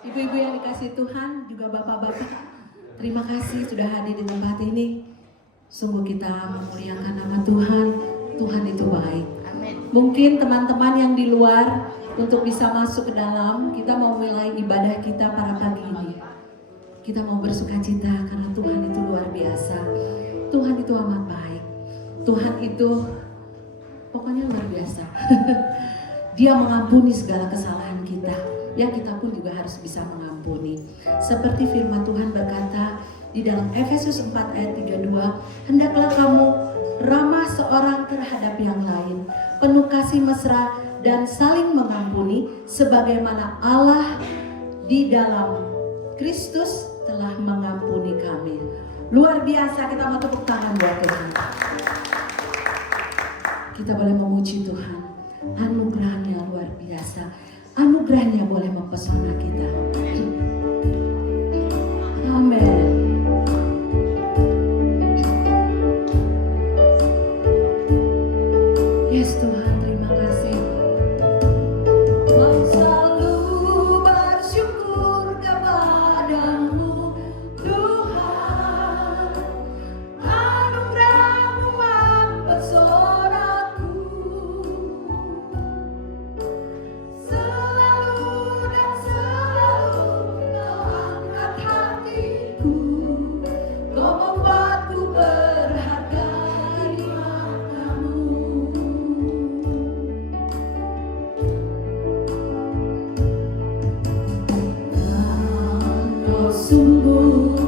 Ibu-ibu yang dikasih Tuhan, juga bapak-bapak, terima kasih sudah hadir di tempat ini. Sungguh kita memuliakan nama Tuhan. Tuhan itu baik. Amin. Mungkin teman-teman yang di luar untuk bisa masuk ke dalam, kita mau mulai ibadah kita pada pagi ini. Kita mau bersukacita karena Tuhan itu luar biasa. Tuhan itu amat baik. Tuhan itu pokoknya luar biasa. Dia mengampuni segala kesalahan kita. Ya, kita pun juga harus bisa mengampuni. Seperti firman Tuhan berkata di dalam Efesus 4 ayat 32, hendaklah kamu ramah seorang terhadap yang lain, penuh kasih mesra dan saling mengampuni, sebagaimana Allah di dalam Kristus telah mengampuni kami. Luar biasa, kita mau tepuk tangan buat Tuhan. Kita boleh memuji Tuhan. Anugerahnya luar biasa. Anugerahnya boleh mempesona kita. Amin. Yes Tuhan, terima kasih. Mau selalu bersyukur kepadamu Tuhan. Anugerahmu mempesonaku. Selalu dan selalu kau angkat hatiku. Kau membuatku berharga di matamu. Kau sungguh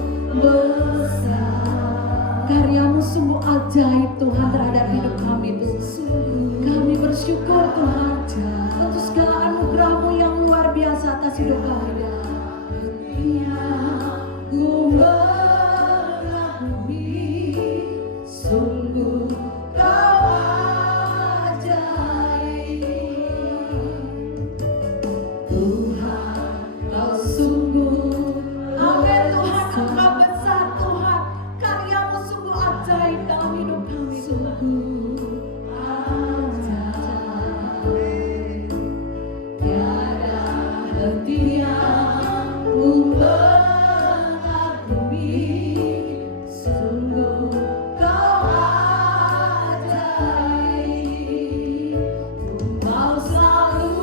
besar. Karyamu sungguh ajaib Tuhan terhadap hidup kami Tuhan. Kami bersyukur Tuhan atas segala anugerahmu yang luar biasa atas hidup kami. Ku mengakui sungguh kau ajaib. Tuhan, kau sungguh, amin Tuhan, engkau besar Tuhan. Karyamu sungguh ajaib dalam hidup kami sungguh ajaib. Tiada henti yang ku mengagumi, sungguh kau ajaib. Ku mau selalu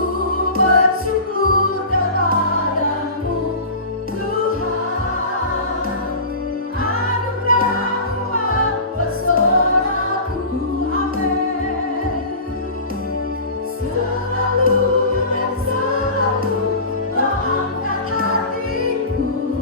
bersyukur kepadamu Tuhan. Anugerahmu mempesonaku. Amin. Selalu dan selalu kau angkat hatiku.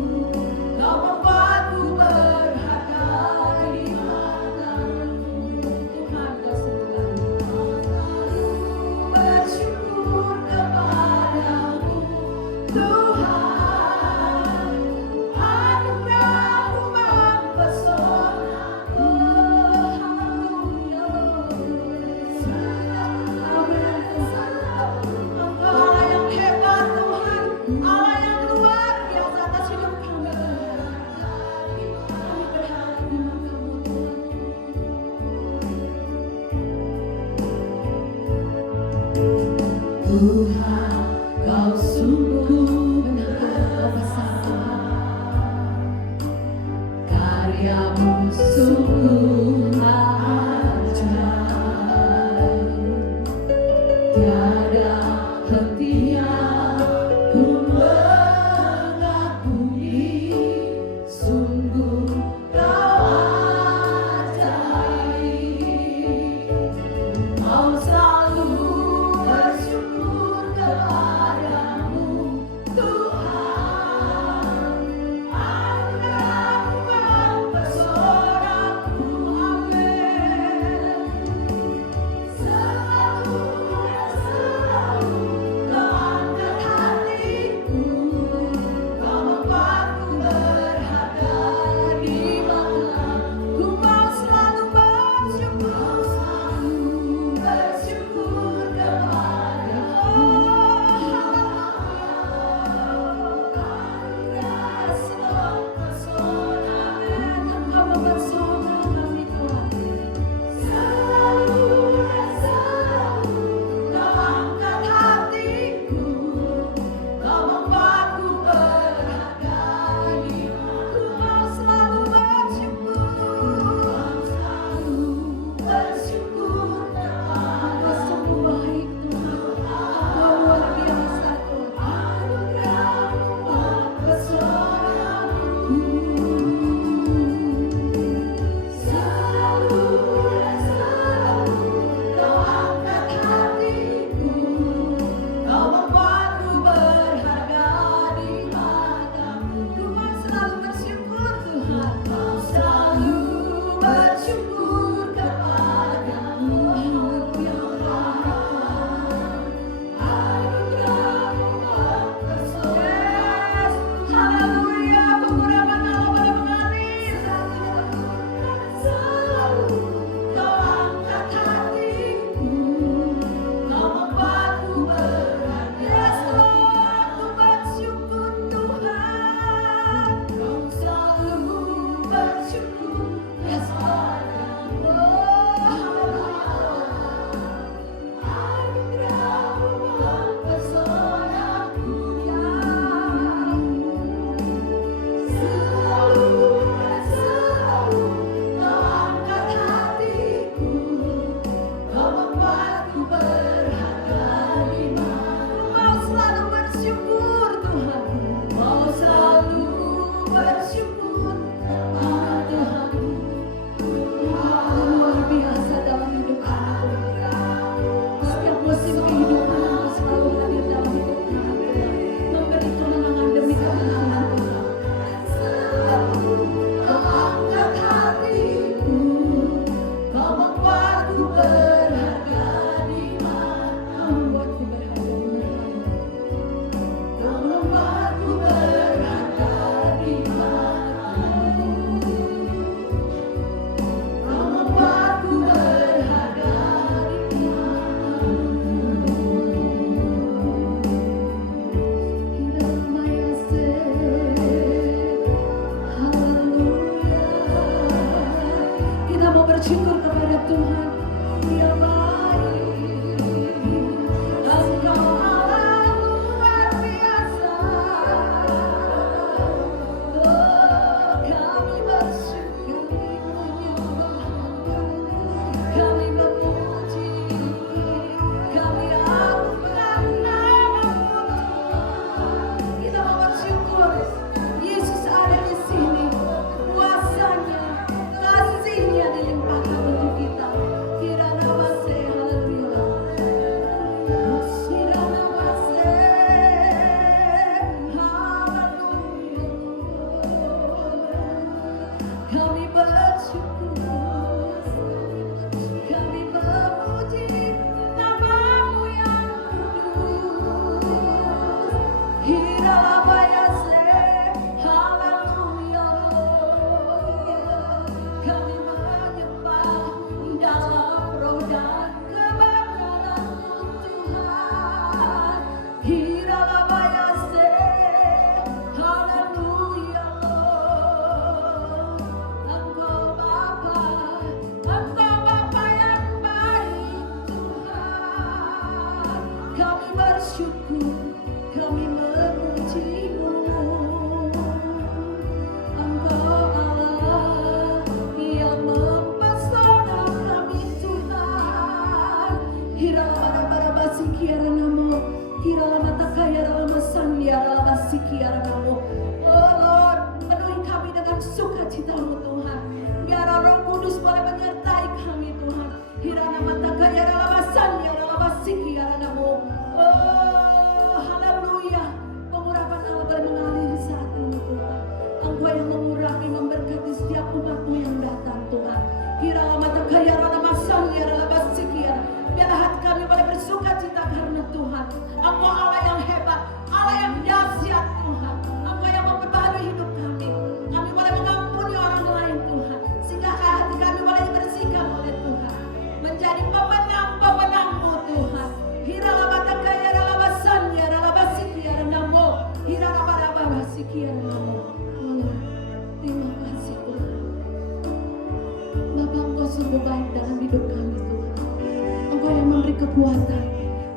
Kekuatan,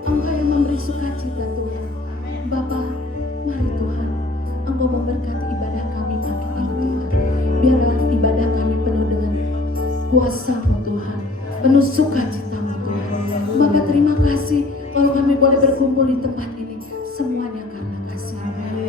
Engkau yang memberi sukacita Tuhan. Bapa, mari Tuhan, Engkau memberkati ibadah kami pagi ini Tuhan. Biarlah ibadah kami penuh dengan kuasa-Mu Tuhan, penuh sukacita-Mu Tuhan. Bapa, terima kasih kalau kami boleh berkumpul di tempat ini, semuanya karena kasih.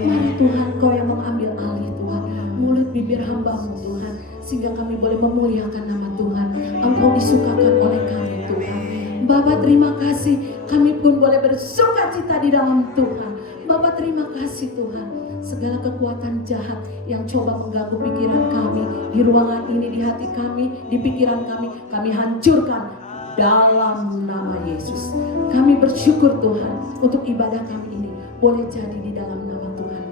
Mari Tuhan, Kau yang mengambil alih Tuhan, mulut bibir hamba-Mu Tuhan, sehingga kami boleh memuliakan nama Tuhan. Engkau disukakan oleh kami Tuhan. Bapak terima kasih, kami pun boleh bersukacita di dalam Tuhan. Bapak terima kasih Tuhan, segala kekuatan jahat yang coba mengganggu pikiran kami di ruangan ini, di hati kami, di pikiran kami hancurkan dalam nama Yesus. Kami bersyukur Tuhan untuk ibadah kami ini boleh jadi di dalam nama Tuhan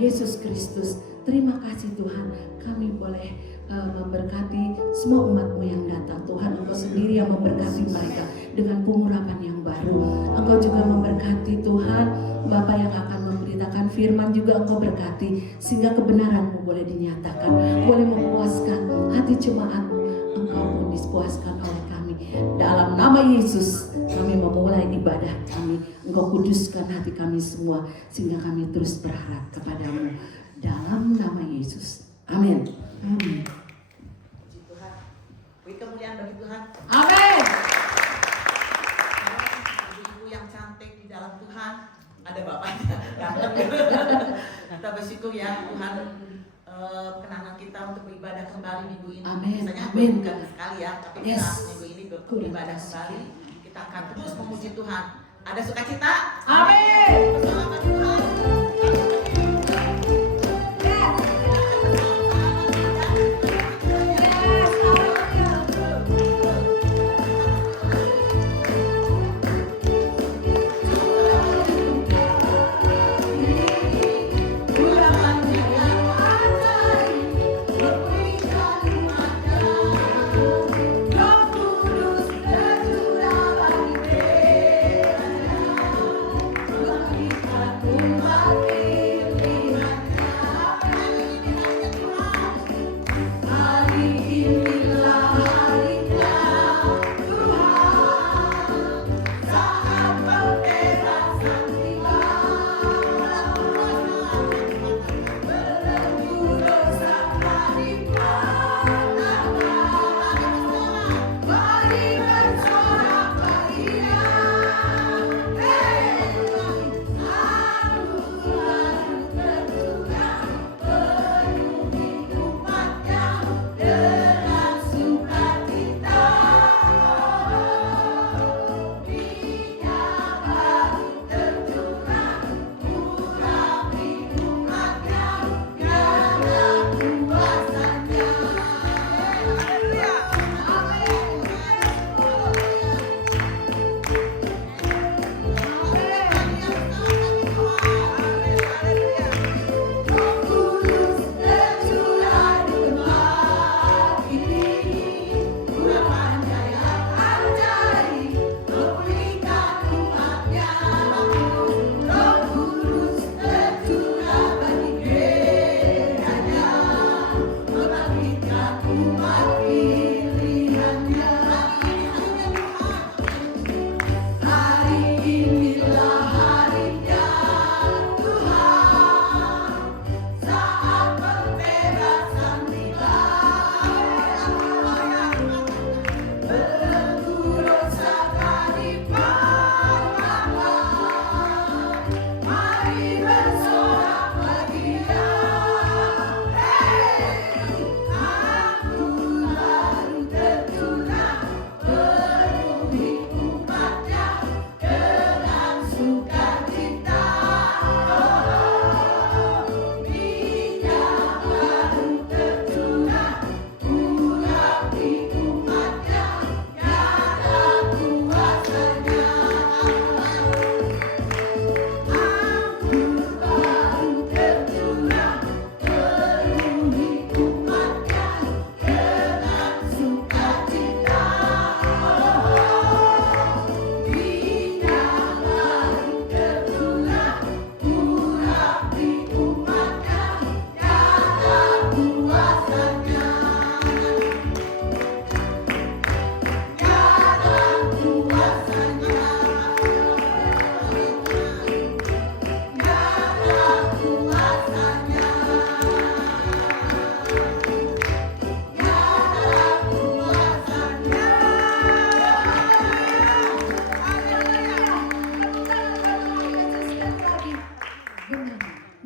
Yesus Kristus. Terima kasih Tuhan, kami boleh memberkati semua umat-Mu yang datang. Tuhan, Engkau sendiri yang memberkati mereka dengan pengurapan yang baru. Engkau juga memberkati Tuhan, Bapa yang akan memberitakan firman juga Engkau berkati, sehingga kebenaran-Mu boleh dinyatakan, boleh memuaskan hati jemaat-Mu. Engkau pun dipuaskan oleh kami. Dalam nama Yesus, kami memulai ibadah kami. Engkau kuduskan hati kami semua, sehingga kami terus berharap kepadamu. Dalam nama Yesus. Amin. Amin. Puji Tuhan. Beri kemuliaan bagi Tuhan. Amin. Ibu-ibu yang cantik di dalam Tuhan, ada bapaknya. Kita bersyukur ya Tuhan, kenangan kita untuk beribadah kembali minggu ini. Amin. Biasanya Amin. bukan sekali ya, tapi Yes. kita minggu ini beribadah kembali. Kita akan terus memuji Tuhan. Ada sukacita? Amin. Selamat Tuhan. Tuhan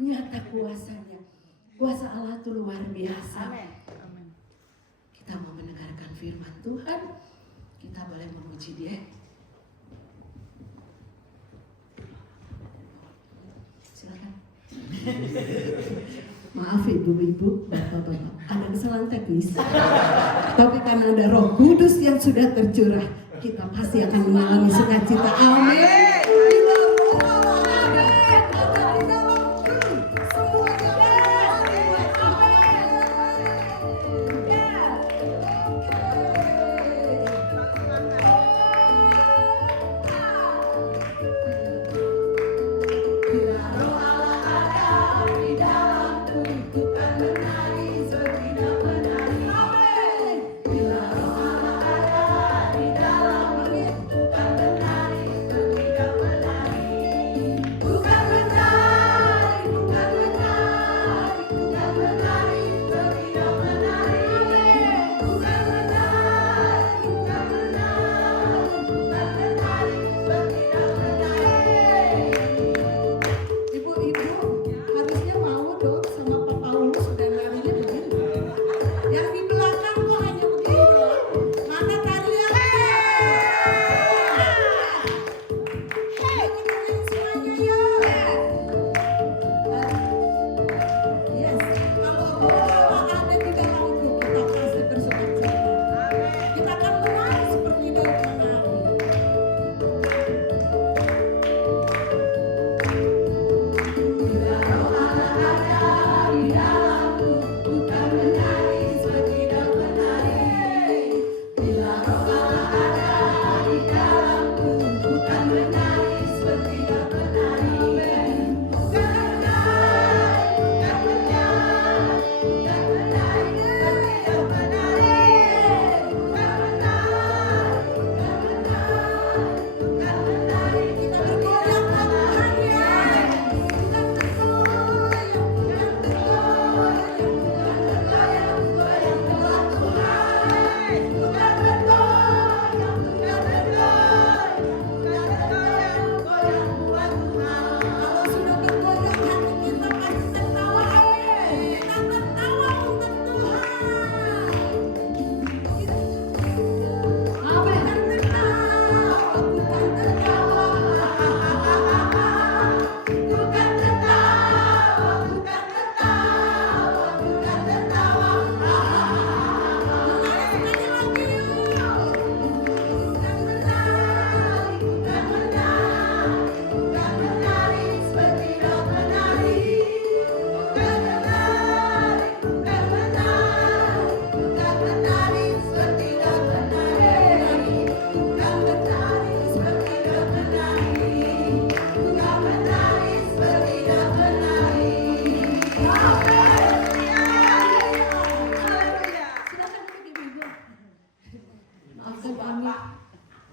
nyata kuasanya. Kuasa Allah itu luar biasa. Kita mau mendengarkan firman Tuhan, kita boleh memuji Dia. Silakan. Maaf ibu-ibu, bapak-bapak, ada kesalahan teknis. Tapi karena ada Roh Kudus yang sudah tercurah, kita pasti akan mengalami sukacita. Amin.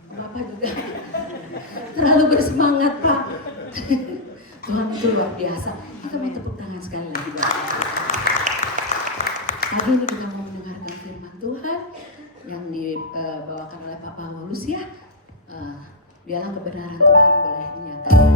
Bapak juga terlalu bersemangat Pak. Tuhan itu luar biasa. Kita mau tepuk tangan sekali lagi. Hari ini kita mau mendengarkan firman Tuhan yang dibawakan oleh Pak Paulus ya. Biarlah kebenaran Tuhan boleh dinyatakan.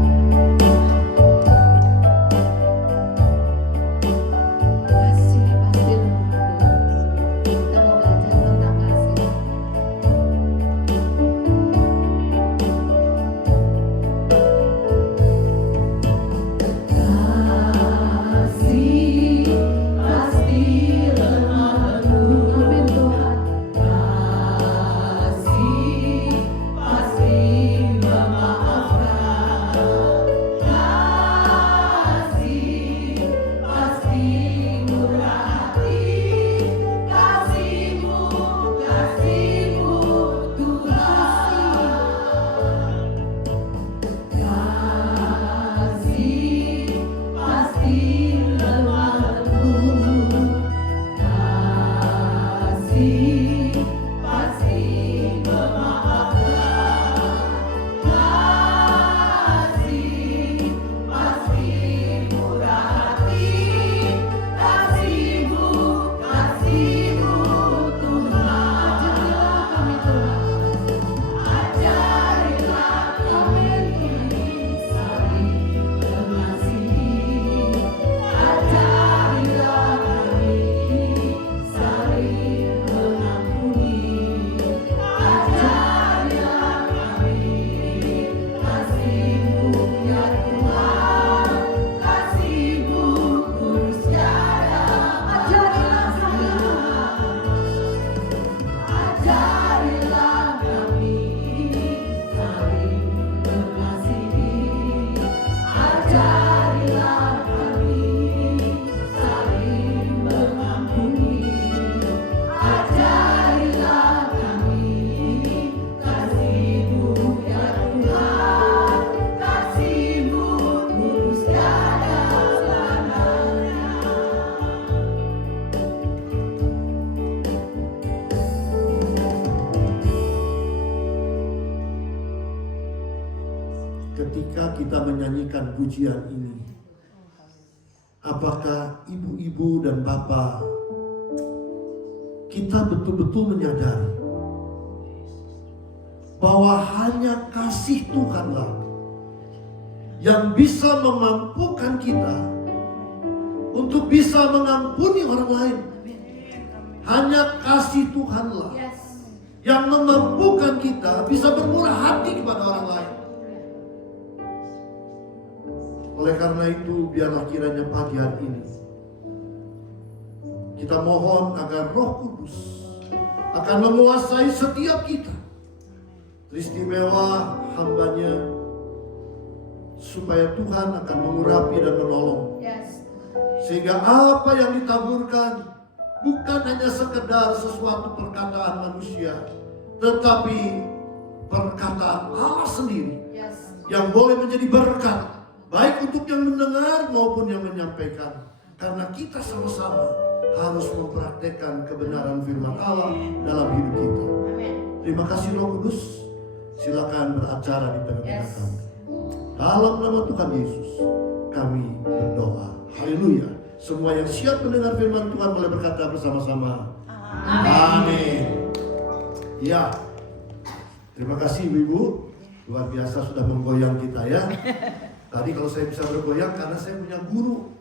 Pasti memaafkan. kita menyanyikan pujian ini, apakah ibu-ibu dan bapak kita betul-betul menyadari bahwa hanya kasih Tuhanlah yang bisa memampukan kita untuk bisa mengampuni orang lain. Hanya kasih Tuhanlah yang memampukan kita bisa bermurah hati kepada orang lain. Oleh karena itu, biarlah kiranya pagi hari ini kita mohon agar Roh Kudus akan menguasai setiap kita, teristimewa hambanya, supaya Tuhan akan mengurapi dan menolong. Sehingga apa yang ditaburkan bukan hanya sekedar sesuatu perkataan manusia, tetapi perkataan Allah sendiri yang boleh menjadi berkat, baik untuk yang mendengar maupun yang menyampaikan. Karena kita sama-sama harus mempraktekkan kebenaran firman Allah dalam hidup kita. Terima kasih Roh Kudus, silakan beracara di tengah-tengah kami. Dalam nama Tuhan Yesus kami berdoa. Haleluya. Semua yang siap mendengar firman Tuhan boleh berkata bersama-sama. Amin. Ya. Terima kasih Ibu. Luar biasa sudah menggoyang kita ya. Tadi kalau saya bisa bergoyang karena saya punya guru.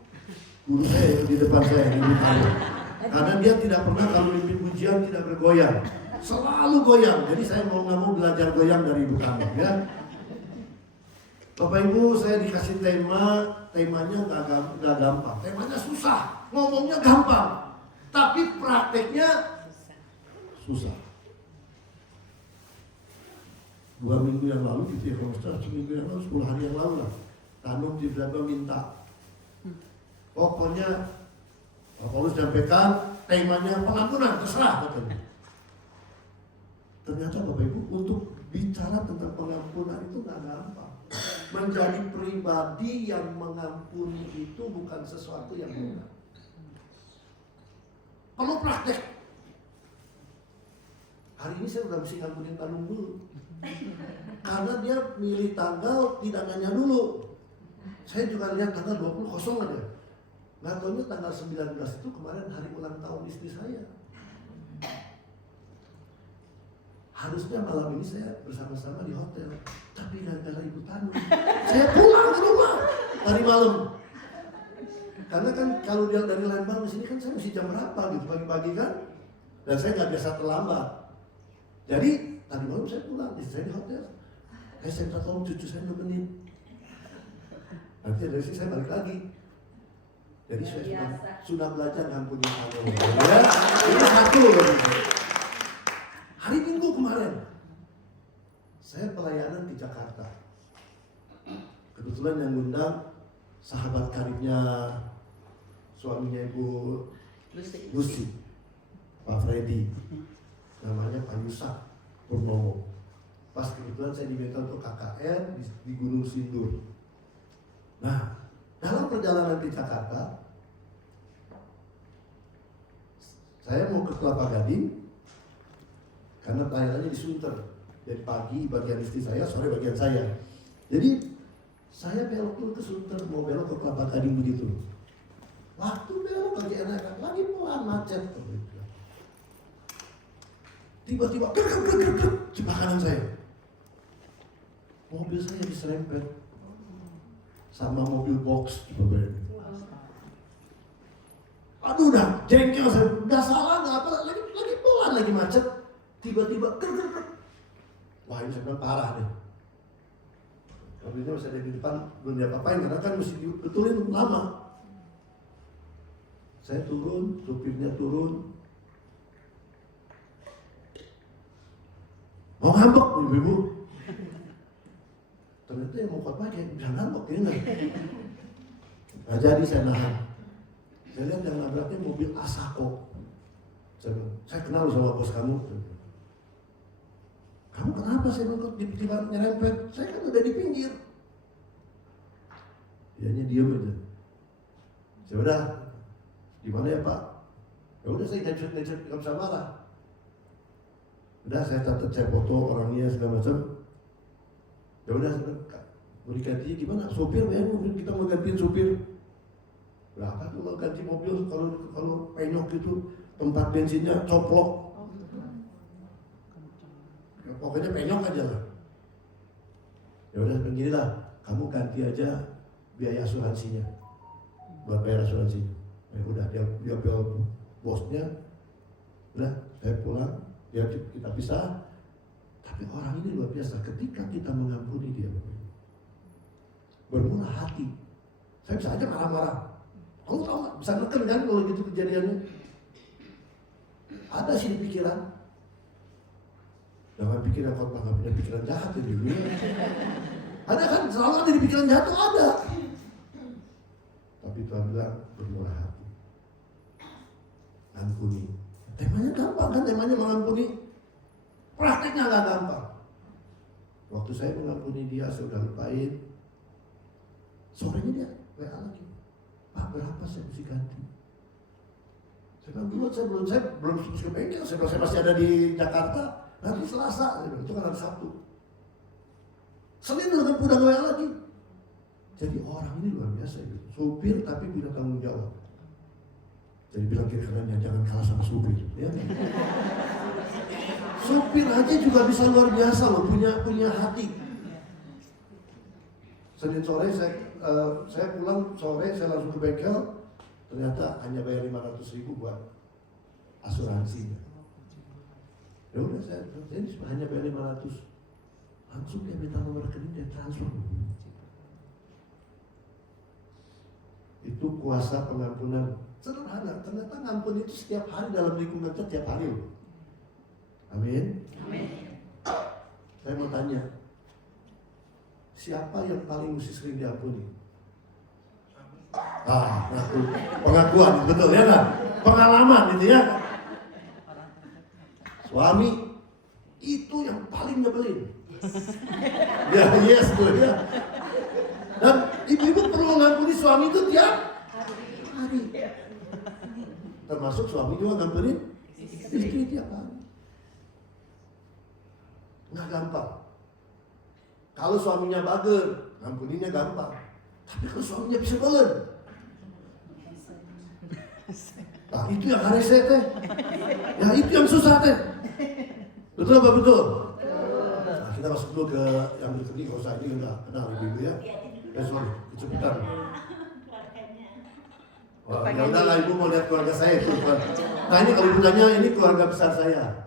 Guru saya di depan saya, Ibu tahu. Karena dia tidak pernah kalau mimpin pujian tidak bergoyang. Selalu goyang. Jadi saya mau nggak mau belajar goyang dari Ibu kamu ya. Bapak Ibu, saya dikasih temanya nggak gampang. Temanya susah, ngomongnya gampang, tapi prakteknya susah. 2 minggu yang lalu gitu ya, kalau setelah 1 minggu yang lalu, 10 hari yang lalu lah, Tanum tiba-tiba minta. Pokoknya Pak Paulus sampaikan temanya pengampunan, terserah katanya. Ternyata Bapak Ibu, untuk bicara tentang pengampunan itu nggak gampang. Menjadi pribadi yang mengampuni itu bukan sesuatu yang mudah. Perlu praktek. Hari ini saya udah mesti ngampunin Tanum dulu. Karena dia milih tanggal tidak nanya dulu. Saya juga lihat tanggal 20 kosong aja. Nggak tahunya tanggal 19 itu kemarin hari ulang tahun istri saya. Harusnya malam ini saya bersama-sama di hotel, tapi gara-gara Ibu Tanum, saya pulang ke rumah dari malam. Karena kan kalau dia dari Lembang ke sini kan saya mesti jam berapa gitu pagi-pagi kan, dan saya nggak biasa terlambat. Jadi tadi malam saya pulang, istri saya di hotel. Saya minta tolong cucu saya nemenin. Nanti dari sini saya balik lagi. Jadi saya sudah belajar ngampuni Tanum. Ya, ini satu gitu. Hari Minggu kemarin, saya pelayanan di Jakarta. Kebetulan yang ngundang sahabat karibnya suaminya Ibu Lucy, Pak Freddy, namanya Pak Yusak Purnomo. Pas kebetulan saya diminta untuk KKR di Gunung Sindur. Nah, dalam perjalanan di Jakarta, saya mau ke Kelapa Gading. Karena pelayanannya di Sunter, dari pagi bagian istri saya, sore bagian saya. Jadi saya belok dulu ke Sunter, mau belok ke Kelapa Gading begitu. Waktu belok lagi enak, lagi pelan macet. Tiba-tiba sebelah kanan saya, mobil saya diserempet sama mobil box. Aduh, udah jengkel saya, udah salah nggak apa, lagi pelan lagi macet. Tiba-tiba wah ini sebenarnya parah deh. Mobilnya masih ada di depan, belum diapa-apain karena kan mesti dibetulin lama. Saya turun, supirnya turun. Mau ngambek ibu-ibu. Ternyata yang mau khotbah kayak bilang ngambek ini nggak. Nah jadi saya nahan. Saya lihat yang nabraknya mobil Asako. Saya kenal sama bos kamu. Kamu kenapa saya nunggu tiba-tiba nyerempet? Saya kan udah di pinggir. Dianya diem aja. Saya udah, gimana ya Pak? Ya udah saya ngecek nggak bisa marah. Udah saya catat, saya foto orangnya segala macam. Ya udah Mau diganti gimana? Sopir bayar, kita mau gantiin sopir. Berapa kalau ganti mobil, kalau penyok gitu, tempat bensinnya coplok. Pokoknya penyok aja lah. Ya udah beginilah, kamu ganti aja biaya asuransinya, buat bayar asuransinya. Ya udah dia bilang bosnya, udah saya pulang, ya kita pisah. Tapi orang ini luar biasa, ketika kita mengampuni dia, bermula hati. Saya bisa aja marah-marah. Kamu tahu nggak? Bisa neken kan kalau gitu kejadiannya? Ada sih di pikiran. Jangan pikir yang khotbah nggak punya pikiran jahat ya dulu. Ada kan, selalu ada di pikiran jahat tuh ada. Tapi Tuhan bilang bermurah hati, ampuni. Temanya gampang kan, temanya mengampuni. Prakteknya nggak gampang. Waktu saya mengampuni dia, saya udah lupain. Sorenya dia WA lagi, Pak berapa saya mesti ganti? Saya bilang dulu, saya belum ke bengkel, saya masih ada di Jakarta. Nanti Selasa, itu kan hari Sabtu. Senin udah WA lagi. Jadi orang ini luar biasa itu. Supir tapi punya tanggung jawab. Jadi bilang kiri kanannya jangan kalah sama supir. Ya. Supir aja juga bisa luar biasa loh, punya hati. Senin sore saya pulang sore, saya langsung ke bengkel. Ternyata hanya bayar 500.000 buat asuransinya. Ya udah saya hanya bayar 500. Langsung dia minta nomor rekening, dia transfer. Itu kuasa pengampunan sederhana. Ternyata ngampun itu setiap hari dalam lingkungan setiap hari. Amin. Amin. Saya mau tanya, siapa yang paling mesti sering diampuni? Pengakuan, betul ya kan? Pengalaman itu ya. Suami itu yang paling nyebelin. Ya, yes tuh ya. Dan ibu-ibu perlu mengampuni suami itu tiap hari. Termasuk suami juga ngampunin istri tiap hari. Nggak gampang. Kalau suaminya bager, ngampuninya gampang. Tapi kalau suaminya bisa belen, nah itu yang hari saya teh. Ya itu yang susah teh. Betul apa betul? Nah, kita masuk dulu ke yang berikutnya. Kalau saya ini udah kenal ibu ya. Sorry, kecepatan. Wah, ya udah lah, ibu mau lihat keluarga saya itu. Nah ini kalau ibu tanya, ini keluarga besar saya.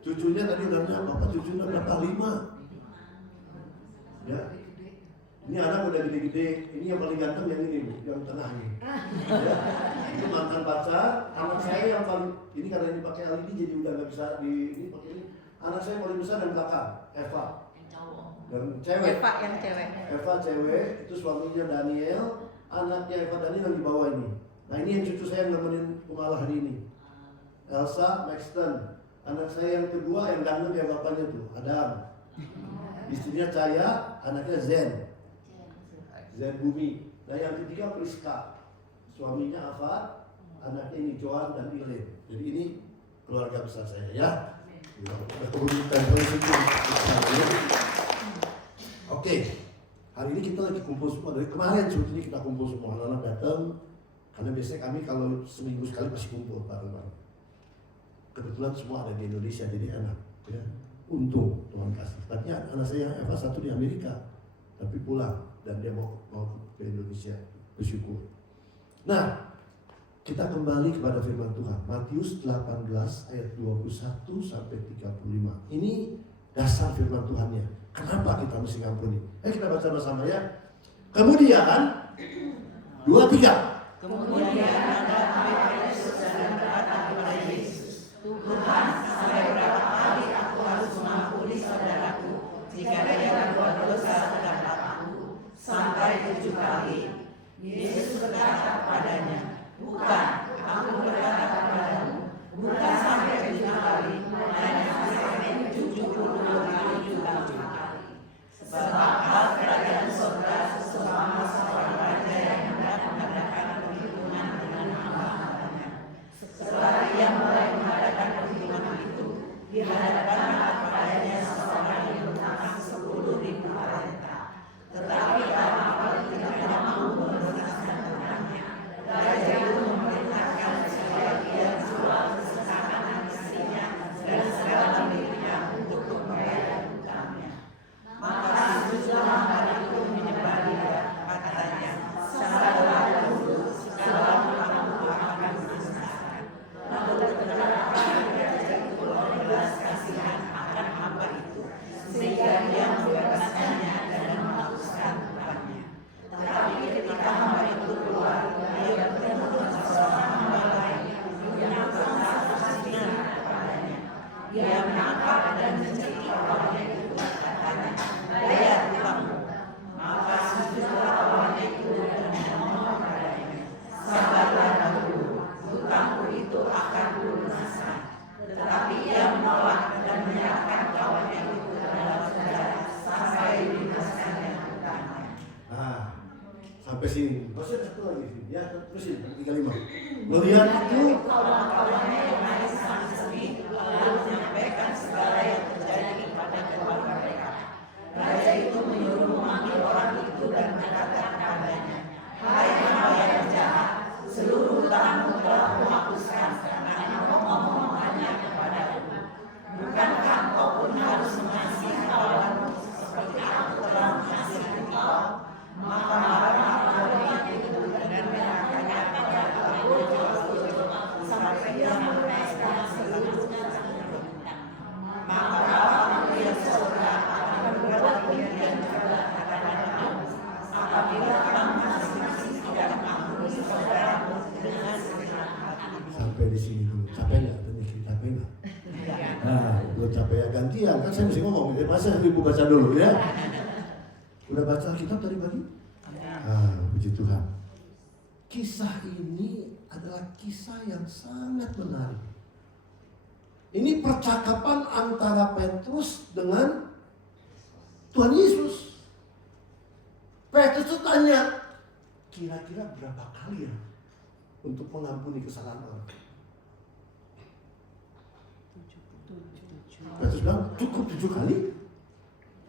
Cucunya tadi bilangnya, Bapak cucunya berapa? 5. Ya. Ini anak udah gede-gede. Ini yang paling ganteng yang ini, yang tengah ini. Ya. Ini mantan pacar. Anak saya yang paling, ini karena ini pakai LED jadi udah nggak bisa ini pakai ini. Anak saya yang paling besar dan kakak, Eva. Dan cewek. Eva cewek, itu suaminya Daniel. Anaknya Eva Daniel yang di bawah ini. Nah ini yang cucu saya yang nemenin Kumala hari ini. Elsa Maxton. Anak saya yang kedua yang ganteng kayak bapaknya tuh, Adam. Istrinya Caya, anaknya Zen Bumi. Nah yang ketiga Priska, suaminya Afar, anaknya ini Joan dan Ilin. Jadi ini keluarga besar saya ya. Oke, hari ini kita lagi kumpul semua. Dari kemarin sebetulnya kita kumpul semua, anak-anak datang. Karena biasanya kami kalau seminggu sekali pasti kumpul bareng-bareng. Kebetulan semua ada di Indonesia, jadi enak ya. Untung Tuhan kasih. Tadinya anak saya Eva satu di Amerika, tapi pulang dan dia mau ke Indonesia, bersyukur. Nah, kita kembali kepada firman Tuhan. Matius 18 ayat 21 sampai 35. Ini dasar firman Tuhannya. Kenapa kita mesti ngampuni? Kita baca bersama ya. Kemudian 2, 3. Kemudian datang Yesus dan berkata kepada Yesus, Tuhan, sampai berapa kali aku harus mengampuni saudaraku jika dia berbuat dosa terhadap aku? Sampai 7 kali. Yesus berkata kepadanya, bukan, aku berkata kepadamu, bukan sampai 7 kali, hanya sampai 70 kali juga 7 kali. Sebab hal kerajaan surga seumpama seorang raja yang hendak mengadakan perhitungan dengan hamba-hambanya. lagi sini ya. Terusin 35. Melihat itu Kawan-kawannya yang naik sang sedih lalu menyampaikan segala yang terjadi kepada keluarga mereka. Raja itu menyuruh memanggil orang itu dan berkata kepadanya, "Hai hamba yang jahat, seluruh hutangmu telah kuhapuskan karena engkau ngomong hanya kepadaku. Bukankah engkau pun harus mengasihi kawanmu seperti aku telah mengasihi engkau?" Maka marah orang itu dan berkata kepada Abu sampai dia melepaskan seluruh hutang. Maka orang yang surga akan berbuat demikian juga kepadamu apabila kamu masing-masing tidak mengampuni saudaramu dengan segenap hati. sampai di sini dulu. Capek nggak? Tadi capek nggak? Nah, belum capek ya, gantian kan saya mesti ngomong. Masa ibu baca dulu ya? Udah baca kitab tadi pagi? Puji Tuhan. Kisah ini adalah kisah yang sangat menarik. Ini percakapan antara Petrus dengan Tuhan Yesus. Petrus itu tanya, kira-kira berapa kali ya untuk mengampuni kesalahan orang? Petrus bilang, cukup 7 kali.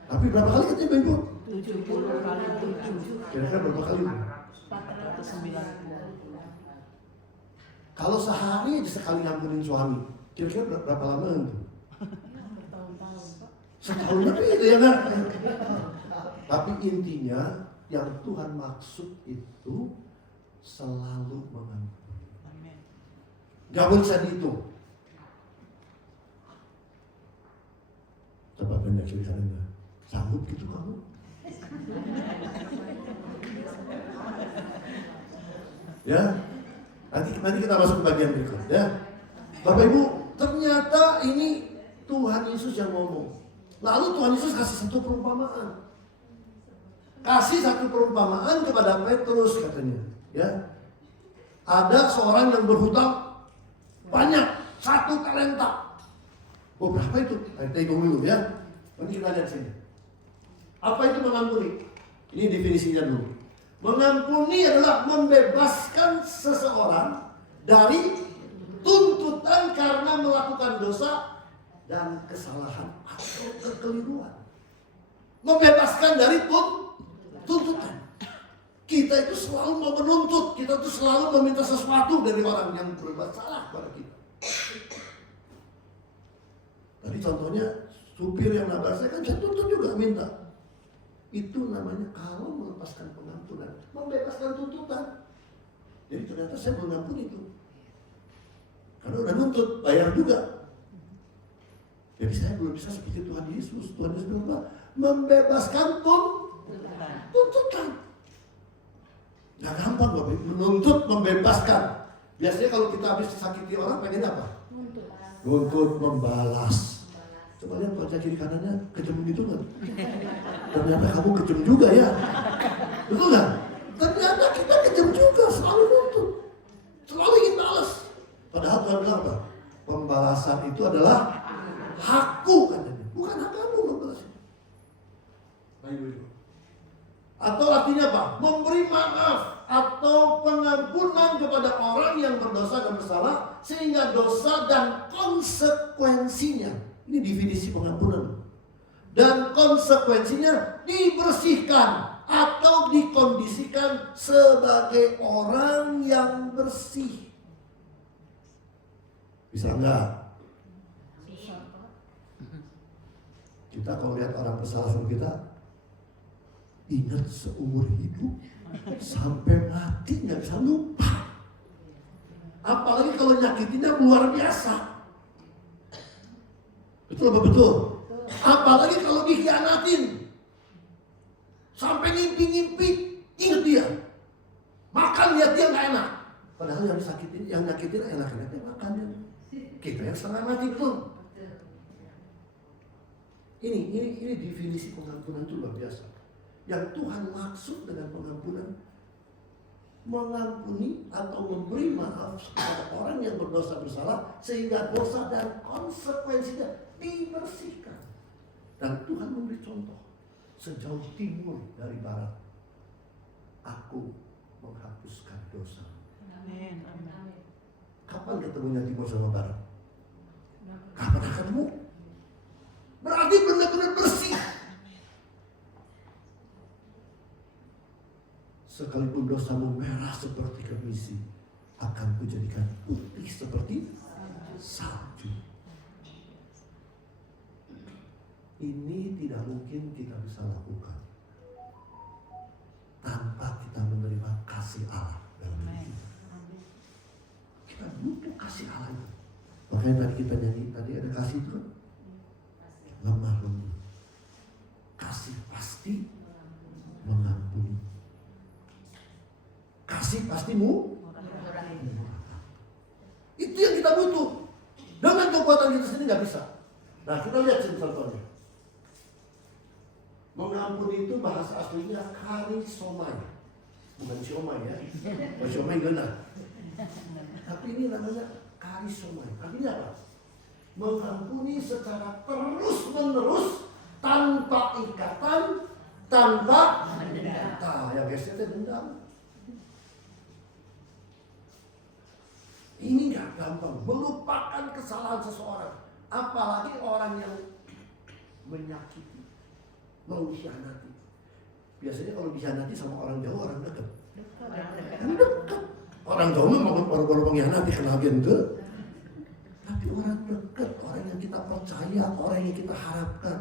Tapi berapa kali katanya Ibu? 70 kali 7. Kira-kira berapa kali? 490. Kalau sehari aja sekali ngampunin suami, kira-kira berapa lama itu? Bertahun-tahun, Pak. Setahun lebih itu ya kan? Tapi intinya yang Tuhan maksud itu selalu mengampuni. Gak bisa dihitung. Coba banyak kiri kanannya. Sanggup gitu kamu? Ya, nanti kita masuk ke bagian berikut ya. Bapak Ibu, ternyata ini Tuhan Yesus yang ngomong. Lalu Tuhan Yesus kasih satu perumpamaan. Kasih satu perumpamaan kepada Petrus katanya, ya. Ada seorang yang berhutang banyak, 1 talenta. Oh, berapa itu? Kita hitung dulu ya. Nanti kita lihat sini. Apa itu mengampuni? Ini definisinya dulu. Mengampuni adalah membebaskan seseorang dari tuntutan karena melakukan dosa dan kesalahan atau kekeliruan. Membebaskan dari tuntutan. Kita itu selalu mau menuntut, kita itu selalu meminta sesuatu dari orang yang berbuat salah pada kita. Tadi contohnya supir yang nabrak saya kan saya tuntut juga minta. Itu namanya kalau melepaskan pengampunan, membebaskan tuntutan. Jadi ternyata saya belum ngampun itu. Karena udah nuntut, bayar juga. Jadi saya belum bisa seperti Tuhan Yesus. Tuhan Yesus bilang apa? Membebaskan tuntutan. Gak gampang Bapak, menuntut, membebaskan. Biasanya kalau kita habis sakiti orang, pengen apa? Nuntut, membalas. Coba lihat wajah kiri kanannya, kejam gitu kan? Ternyata kamu kejam juga ya. Betul kan? Ternyata kita kejam juga, selalu nuntut. Selalu ingin balas. Padahal Tuhan bilang apa? Pembalasan itu adalah hakku katanya. Bukan hak kamu membalas. Nah, ibu-ibu. Atau artinya apa? Memberi maaf atau pengampunan kepada orang yang berdosa dan bersalah sehingga dosa dan konsekuensinya. Ini definisi pengampunan. Dan konsekuensinya dibersihkan atau dikondisikan sebagai orang yang bersih. Bisa enggak? Bisa, Pak. Kita kalau lihat orang bersalah sama kita, ingat seumur hidup sampai mati nggak bisa lupa. Apalagi kalau nyakitinnya luar biasa. Betul apa betul? Apalagi kalau dikhianatin. Sampai ngimpi-ngimpi, ingat dia. Makan lihat dia nggak enak. Padahal yang disakitin, yang nyakitin enak-enaknya makannya. Kita yang setengah mati betul. Ini definisi pengampunan itu luar biasa. Yang Tuhan maksud dengan pengampunan, mengampuni atau memberi maaf kepada orang yang berdosa bersalah sehingga dosa dan konsekuensinya dibersihkan. Dan Tuhan memberi contoh sejauh timur dari barat. Aku menghapuskan dosa. Amin. Kapan ketemunya timur sama barat? Kapan akan ketemu? Berarti benar-benar bersih. Sekalipun dosamu merah seperti kemisi, akan kujadikan putih seperti salju. Ini tidak mungkin kita bisa lakukan tanpa kita menerima kasih Allah dalam diri kita. Kita butuh kasih Allah. Makanya tadi kita nyanyi, tadi ada kasih itu kan? Lemah lembut. Kasih pasti mengampuni. Kasih pasti murah. Itu yang kita butuh. Dengan kekuatan kita sendiri nggak bisa. Nah, kita lihat contohnya. Mengampuni itu bahasa aslinya karisomai. Bukan siomai ya. Siomai benar. Tapi ini namanya karisomai. Artinya apa? Mengampuni secara terus-menerus, tanpa ikatan, tanpa dendam. Nah, yang biasanya dendam. Ini gak gampang, melupakan kesalahan seseorang. Apalagi orang yang menyakiti, mengkhianati. Biasanya kalau dikhianati sama orang jauh, orang dekat. Dekat. Orang jauh memang baru-baru mengkhianati, kenal gitu. Tapi orang dekat, orang yang kita percaya, orang yang kita harapkan.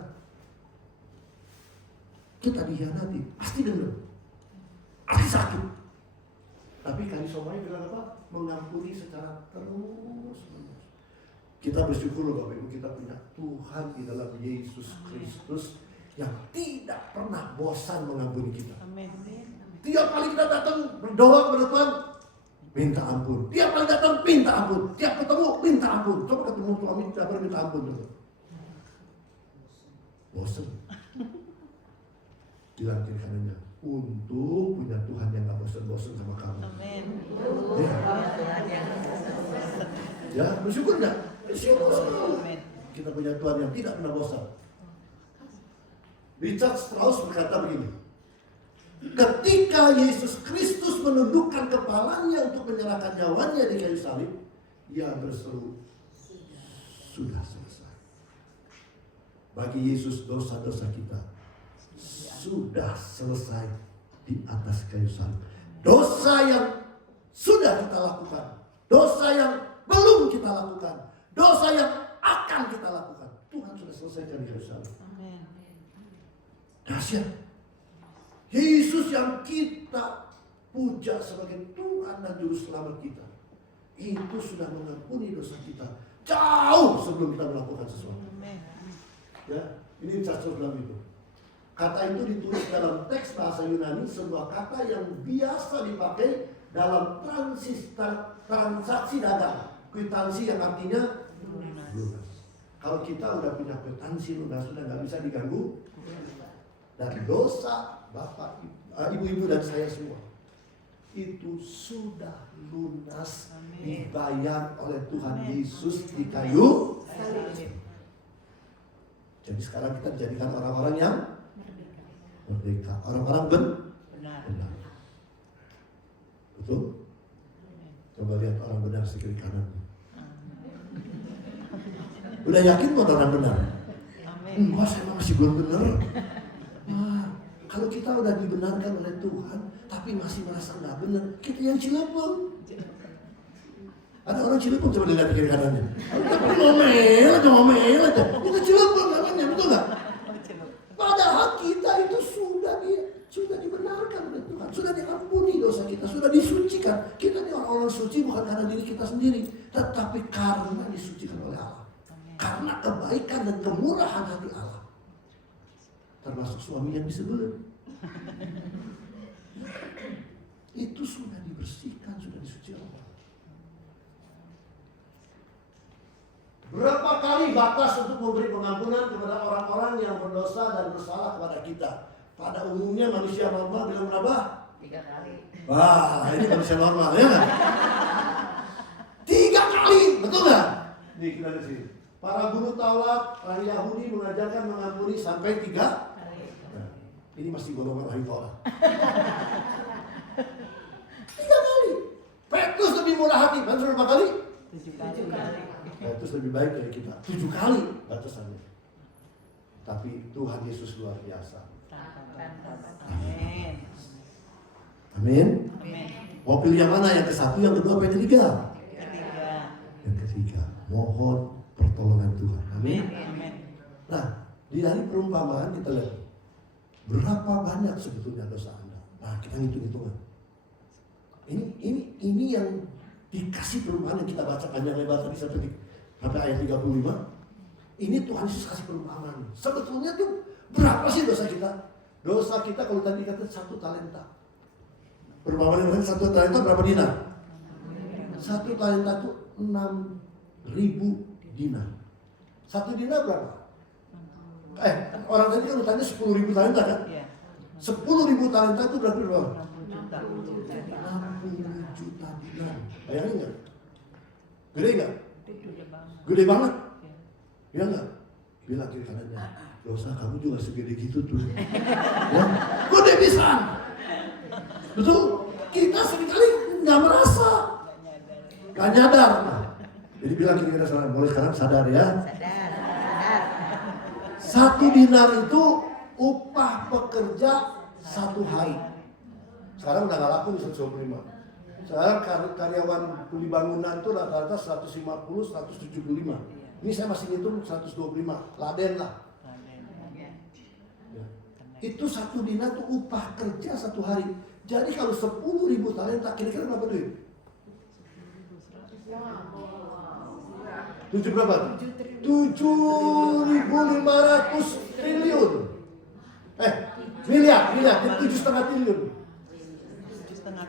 Kita dikhianati, pasti dendam. Pasti sakit. Tapi karisomai bilang apa? Mengampuni secara terus-menerus. Kita bersyukur loh Bapak Ibu, kita punya Tuhan di dalam Yesus Kristus yang tidak pernah bosan mengampuni kita. Amin. Tiap kali kita datang berdoa kepada Tuhan, minta ampun. Tiap kali datang minta ampun. Tiap ketemu minta ampun. Coba ketemu Tuhan minta ampun dulu. Bosan. Bilang kiri kanannya, untung punya Tuhan yang gak bosan-bosan sama kamu. Amin. Ya, bersyukur gak? Bersyukur sekali. Kita punya Tuhan yang tidak pernah bosan. Richard Strauss berkata begini, ketika Yesus Kristus menundukkan kepalanya untuk menyerahkan nyawanya di kayu salib, ia berseru, sudah selesai. Bagi Yesus dosa-dosa kita sudah selesai di atas kayu salib. Dosa yang sudah kita lakukan, dosa yang belum kita lakukan, dosa yang akan kita lakukan, Tuhan sudah selesaikan di kayu salib. Dahsyat. Yesus yang kita puja sebagai Tuhan dan Juru Selamat kita, itu sudah mengampuni dosa kita jauh sebelum kita melakukan sesuatu. Ya, ini Charles bilang itu. Kata itu ditulis dalam teks bahasa Yunani, sebuah kata yang biasa dipakai dalam transaksi dagang, kwitansi yang artinya lunas. Kalau kita udah punya kwitansi lunas, sudah nggak bisa diganggu. Dan dosa Bapak, Ibu-ibu dan saya semua itu sudah lunas, dibayar oleh Tuhan Yesus di kayu salib. Jadi sekarang kita dijadikan orang-orang yang merdeka, orang-orang benar. Betul? Coba lihat orang benar di kiri kanan. Udah yakin buat orang benar? Enggak, saya masih belum benar. Kalau kita udah dibenarkan oleh Tuhan, tapi masih merasa nggak benar, kita yang Cilepeng. Ada orang Cilepeng, coba dilihat di kiri kanannya. Ngomel aja. Itu Cilepeng namanya, betul nggak? Padahal kita itu sudah dibenarkan oleh Tuhan, sudah diampuni dosa kita, sudah disucikan. Kita ini orang-orang suci bukan karena diri kita sendiri, tetapi karena disucikan oleh Allah. Karena kebaikan dan kemurahan hati Allah. Termasuk suami yang disebut. Itu sudah dibersihkan, sudah disucikan Allah. Berapa kali batas untuk memberi pengampunan kepada orang-orang yang berdosa dan bersalah kepada kita? Pada umumnya manusia normal bilang berapa? 3 kali. Wah, ini manusia normal ya kan? 3 kali, betul nggak? Nih kita di sini. Para guru Taurat, ahli Yahudi mengajarkan mengampuni sampai 3 kali. Nah, ini masih golongan ahli Taurat. 3 kali. Petrus lebih murah hati. Petrus berapa kali? 7 kali. Petrus lebih baik dari kita. 7 kali batasannya. Tapi Tuhan Yesus luar biasa. Amin. Amin. Amin. Mau pilih yang mana? Yang ke-1, yang kedua, apa yang ketiga? Ketiga. Yang ketiga. Mohon pertolongan Tuhan. Amin. Amin. Nah, di dari perumpamaan kita lihat berapa banyak sebetulnya dosa Anda. Nah, kita hitung-hitungan. Ini yang dikasih perumpamaan yang kita baca panjang lebar tadi sampai ayat 35. Ini Tuhan Yesus kasih perumpamaan. Sebetulnya tuh berapa sih dosa kita? Dosa kita kalau tadi kata 1 talenta. Perumpamaan yang 1 talenta berapa dinar? 1 talenta itu 6.000 dinar. 1 dinar berapa? Orang tadi kan tanya 10.000 talenta kan? Iya. 10.000 talenta itu berarti berapa? 60 juta. 60 juta dinar. Bayangin nggak? Gede nggak? Gede banget. Gede banget. Ya nggak? Bilang kiri kanannya, dosa kamu juga segede gitu tuh. Ya, gede bisa. Betul? Kita seringkali nggak merasa, nggak nyadar. Jadi bilang kiri kanan sana, mulai sekarang sadar ya. Sadar. 1 dinar itu upah pekerja 1 hari. Sekarang udah nggak laku di 125. Sekarang karyawan kuli bangunan itu rata-rata 150, 175. Ini saya masih ngitung 125, laden lah. Ya. Itu 1 dinar itu upah kerja 1 hari. Jadi kalau 10.000 talenta, kira-kira berapa duit? 7 berapa? 7.500 triliun. Miliar, 7,5 triliun.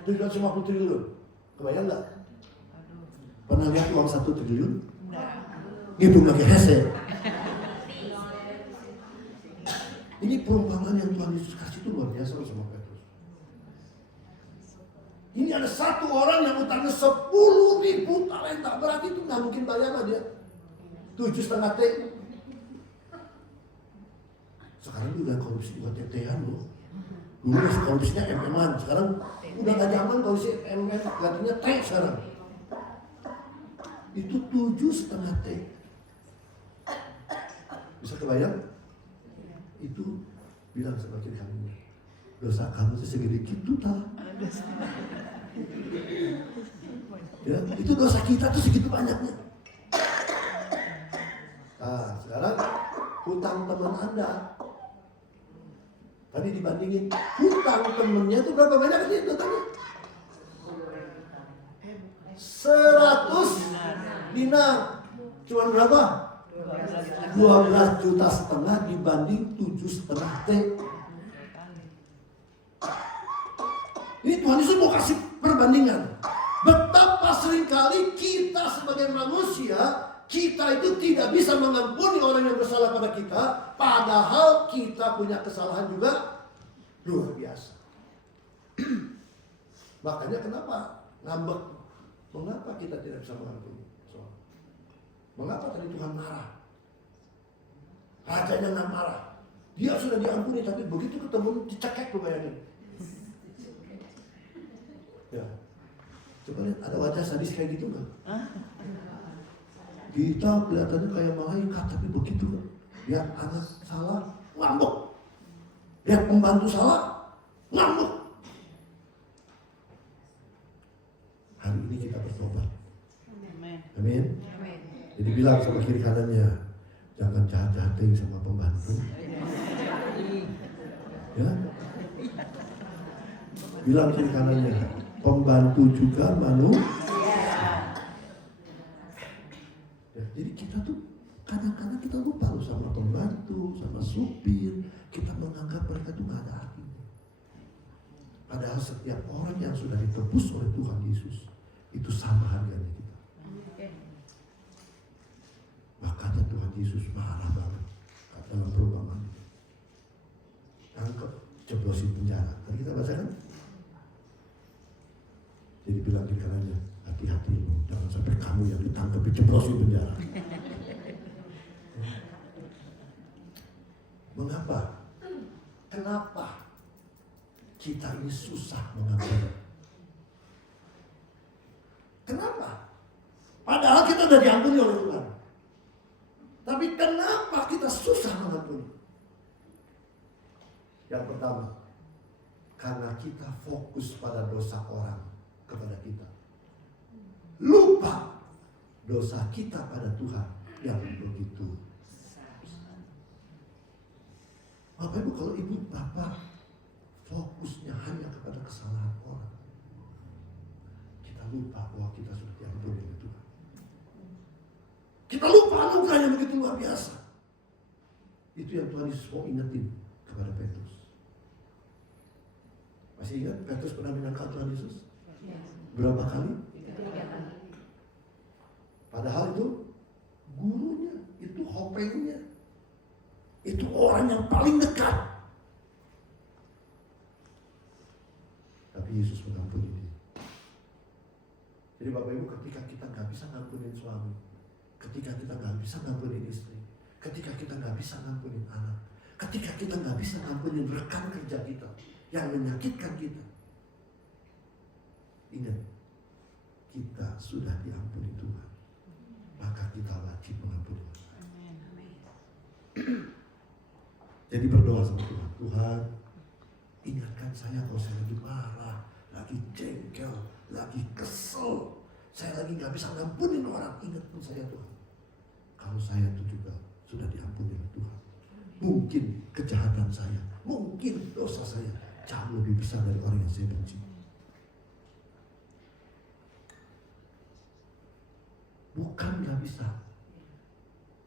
750 triliun. Kebayang nggak? Pernah lihat uang 1 triliun? Ngitung lagi hese. Ini perumpamaan yang Tuhan Yesus kasih itu luar biasa sama Petrus. Ini ada 1 orang yang utangnya 10.000 talenta. Berarti itu nggak mungkin bayar lah dia. 7,5 T. Sekarang juga korupsi juga TT-an loh. Dulu korupsinya MM-an. Sekarang udah gak zaman korupsi MM. Gantinya T sekarang. Itu 7,5 T. Bisa kebayang? Itu bilang sama kiri kamu, dosa kamu itu segede gitu tak? Ya, itu dosa kita tuh segitu banyaknya. Nah, sekarang hutang teman Anda. Tadi dibandingin hutang temennya itu berapa banyak sih hutangnya? 100 dinar. Cuma berapa? 12,5 juta dibanding 7,5 T. Ini Tuhan Yesus mau kasih perbandingan. Betapa seringkali kita sebagai manusia, kita itu tidak bisa mengampuni orang yang bersalah pada kita, padahal kita punya kesalahan juga luar biasa. Makanya kenapa ngambek? Mengapa kita tidak bisa mengampuni? Mengapa tadi Tuhan marah? Rajanya nggak marah. Dia sudah diampuni, tapi begitu ketemu dicekek, lu bayangin. Ya, coba lihat ada wajah sadis kayak gitu nggak? Kita kelihatannya kayak malaikat, tapi begitu kan? Lihat anak salah, ngambek. Lihat pembantu salah, ngambek. Hari ini kita bertobat. Amin. Jadi bilang sama kiri kanannya, jangan jahat-jahatin sama pembantu. Ya. Bilang kiri kanannya, pembantu juga manusia. Ya, jadi kita tuh kadang-kadang kita lupa loh sama pembantu, sama supir. Kita menganggap mereka tuh gak ada artinya. Padahal setiap orang yang sudah ditebus oleh Tuhan Yesus itu sama harganya kita. Makanya Tuhan Yesus marah banget dalam perumpamaan. Tangkap, jeblosin penjara. Tadi kita baca kan? Jadi bilang di kanannya, hati-hati loh, jangan sampai kamu yang ditangkap dijeblosin penjara. Mengapa? Kenapa kita ini susah mengampuni? Padahal kita sudah diampuni oleh Tuhan. Tapi kenapa kita susah mengampuni? Yang pertama, karena kita fokus pada dosa orang kepada kita. Lupa dosa kita pada Tuhan yang begitu. Bapak Ibu, kalau ibu bapak fokusnya hanya kepada kesalahan orang, kita lupa bahwa kita sudah diampuni oleh Tuhan. Kita lupa anugerah yang begitu luar biasa. Itu yang Tuhan Yesus mau ingetin kepada Petrus. Masih ingat Petrus pernah menyangkal Tuhan Yesus? Berapa kali? 3 kali. Padahal itu gurunya, itu hopengnya, itu orang yang paling dekat. Tapi Yesus mengampuni dia. Jadi Bapak Ibu, ketika kita nggak bisa ngampunin suami, ketika kita nggak bisa ngampunin istri, ketika kita nggak bisa ngampunin anak, ketika kita nggak bisa ngampunin rekan kerja kita yang menyakitkan kita, ingat, kita sudah diampuni Tuhan, maka kita wajib mengampuni. Jadi berdoa sama Tuhan, Tuhan ingatkan saya kalau saya lagi marah, lagi jengkel, lagi kesel, saya lagi gak bisa ngampunin orang, ingatkan saya Tuhan. Kalau saya itu juga sudah diampuni oleh Tuhan. Mungkin kejahatan saya, mungkin dosa saya jauh lebih besar dari orang yang saya benci. Bukan gak bisa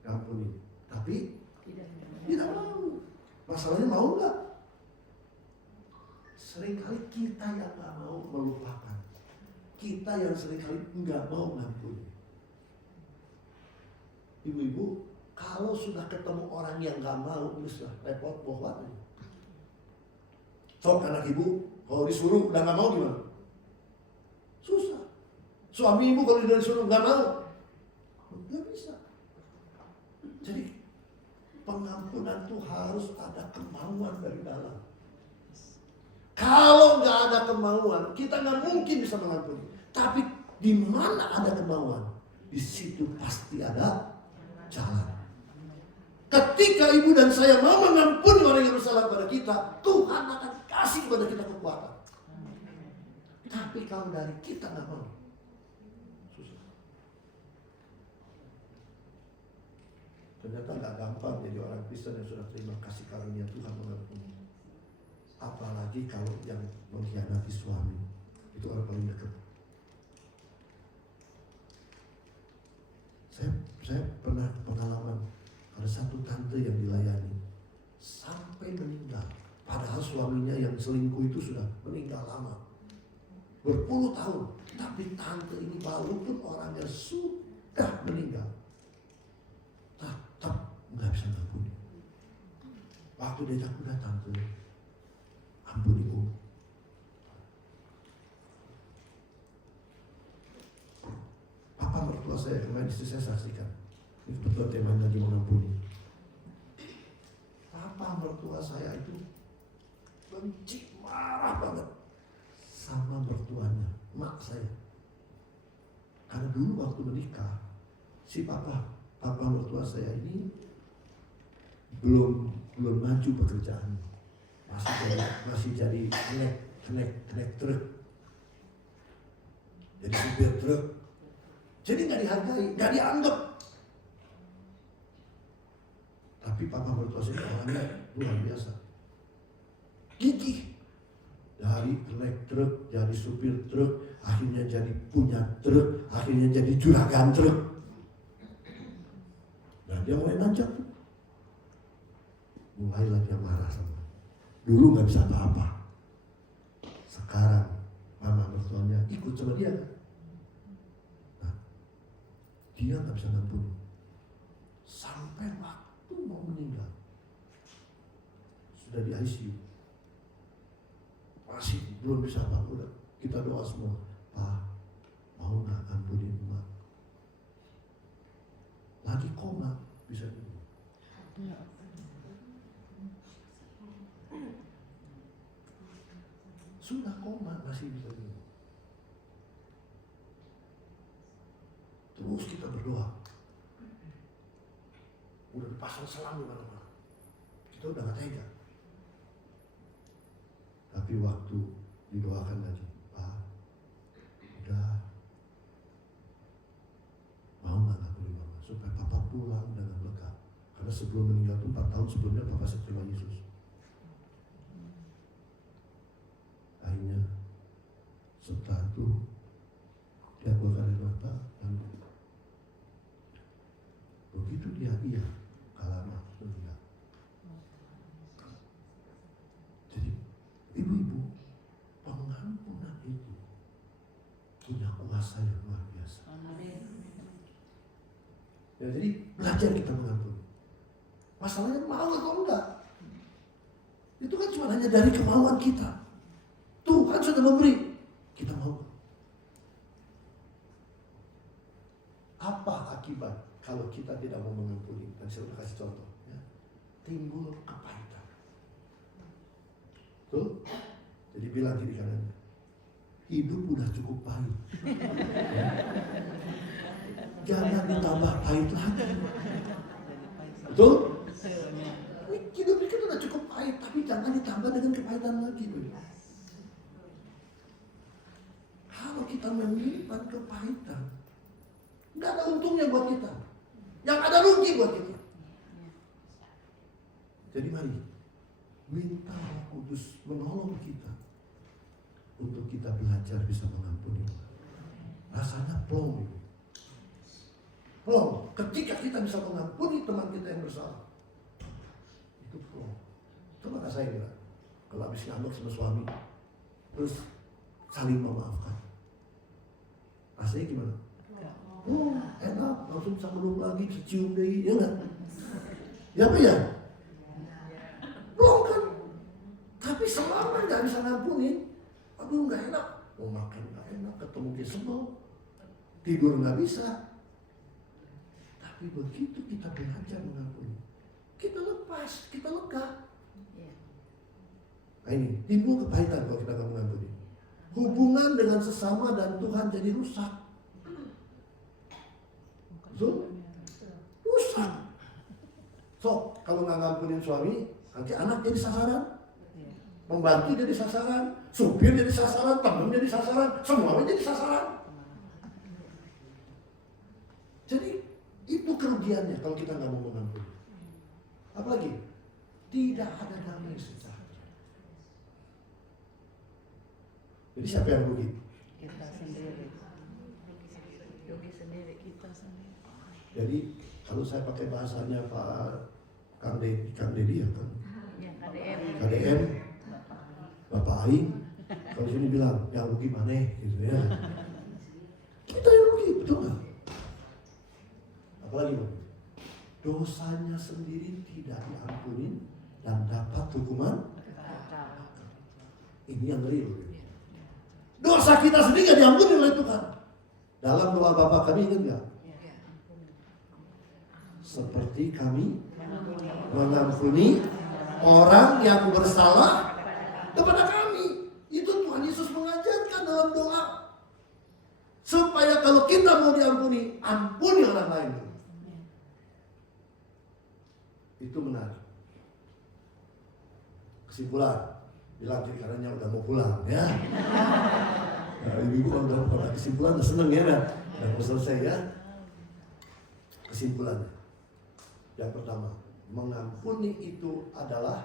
ngampuni, tapi tidak mau. Masalahnya mau nggak? Seringkali kita yang nggak mau melupakan, kita yang seringkali nggak mau ngampuni. Ibu-ibu, kalau sudah ketemu orang yang nggak mau, ini sudah repot bohong. Sok anak ibu, kalau disuruh udah nggak mau gimana? Susah. Suami ibu kalau udah disuruh nggak mau, nggak bisa. Jadi pengampunan itu harus ada kemauan dari dalam. Kalau nggak ada kemauan, kita nggak mungkin bisa mengampuni. Tapi di mana ada kemauan, di situ pasti ada jalan. Ketika ibu dan saya mau mengampuni orang yang bersalah pada kita, Tuhan akan kasih kepada kita kekuatan. Tapi kalau dari kita nggak mau, susah. Ternyata nggak gampang jadi orang Kristen yang sudah terima kasih karunia Tuhan mengampuni. Apalagi kalau yang mengkhianati suami, itu orang paling dekat. Saya pernah pengalaman, ada satu tante yang dilayani sampai meninggal. Padahal suaminya yang selingkuh itu sudah meninggal lama, berpuluh tahun. Tapi tante ini walaupun orangnya sudah meninggal, tetap nggak bisa ngampuni. Waktu dia udah tante, ampuni Om. Papa mertua saya kemarin istri saya saksikan. Ini betul tema lagi mengampuni. Papa mertua saya itu benci, marah banget sama mertuanya, mak saya. Karena dulu waktu menikah, si papa mertua saya ini belum maju pekerjaannya. Masih jadi kenek truk, jadi supir truk, jadi nggak dihargai, nggak dianggap. Tapi papa mertua saya orangnya luar biasa, gigih. Dari kenek truk, jadi supir truk, akhirnya jadi punya truk, akhirnya jadi juragan truk. Dan dia mulai nanjak, mulailah dia marah sama. Dulu nggak bisa apa-apa. Sekarang mama mertuanya ikut sama dia kan? Nah, dia nggak bisa ngampuni. Sampai waktu mau meninggal, sudah di ICU, masih belum bisa apa. Udah kita doa semua, Pak, mau nggak ampuni emak? Lagi koma bisa dulu. Sudah koma masih bisa minum. terus kita berdoa. Udah dipasang selang di mana-mana. Kita udah gak tega. Tapi waktu didoakan lagi, Pak, udah mau gak ngakuin Mama supaya Papa pulang dengan lega. Karena sebelum meninggal itu 4 tahun sebelumnya Papa seterima Yesus. Akhirnya setelah itu dia keluar dari Bapak dan begitu dia iya kalama meninggal. Jadi ibu-ibu, pengampunan itu punya kuasa yang luar biasa. Ya, jadi belajar kita mengampuni. Masalahnya mau atau enggak? Itu kan cuma hanya dari kemauan kita. Tuhan sudah memberi, kita mau. Apa akibat kalau kita tidak mau mengampuni? Dan saya udah kasih contoh. Ya. Timbul kepahitan. Tuh, jadi bilang kiri kanannya, hidup udah cukup pahit. Jangan ditambah pahit lagi. Betul? Hidup kita udah cukup pahit, tapi jangan ditambah dengan kepahitan lagi. Kalau kita menyimpan kepahitan, nggak ada untungnya buat kita. Yang ada rugi buat kita. Jadi mari minta Roh Kudus menolong kita untuk kita belajar bisa mengampuni. Rasanya plong. Plong. Ketika kita bisa mengampuni teman kita yang bersalah, itu plong. Coba rasain ya. Kalau habis ngambek sama suami, terus saling memaafkan. Rasanya gimana? Oh, enak, langsung bisa meluk lagi, cium deh, ya enggak? Ya apa ya? Belum kan? Tapi selama nggak bisa ngampunin, aduh nggak enak. Mau makan nggak enak, ketemu dia semua, tidur nggak bisa. Tapi begitu kita belajar mengampuni, kita lepas, kita lega. Nah ini, timbul kepahitan kalau kita nggak mengampuni. Hubungan dengan sesama dan Tuhan jadi rusak. Betul? Rusak. So, kalau nggak ngampunin suami, nanti anak jadi sasaran, pembantu jadi sasaran, supir jadi sasaran, teman jadi sasaran, semuanya jadi sasaran. Jadi itu kerugiannya kalau kita nggak mau mengampuni. Apalagi tidak ada damai sejahtera. Jadi siapa yang rugi? Kita sendiri. Rugi sendiri, kita sendiri. Jadi kalau saya pakai bahasanya Pak Kang Dedi ya kan? Ya, KDM. KDM, Bapak Aing, kalau sini bilang yang rugi mana gitu ya. Kita yang rugi, betul nggak? Apalagi Bang? Dosanya sendiri tidak diampuni dan dapat hukuman. Ini yang ngeri loh. Dosa kita sendiri gak diampuni oleh Tuhan. Dalam doa Bapa kami ingat gak? Seperti kami mengampuni orang yang bersalah kepada kami. Itu Tuhan Yesus mengajarkan dalam doa. Supaya kalau kita mau diampuni, ampuni orang lain. Itu menarik. Kesimpulan, bilang kiri kanannya udah mau pulang ya. Nah, ibu kalau udah pada kesimpulan udah seneng ya, udah mau selesai ya. Kesimpulannya, yang pertama, mengampuni itu adalah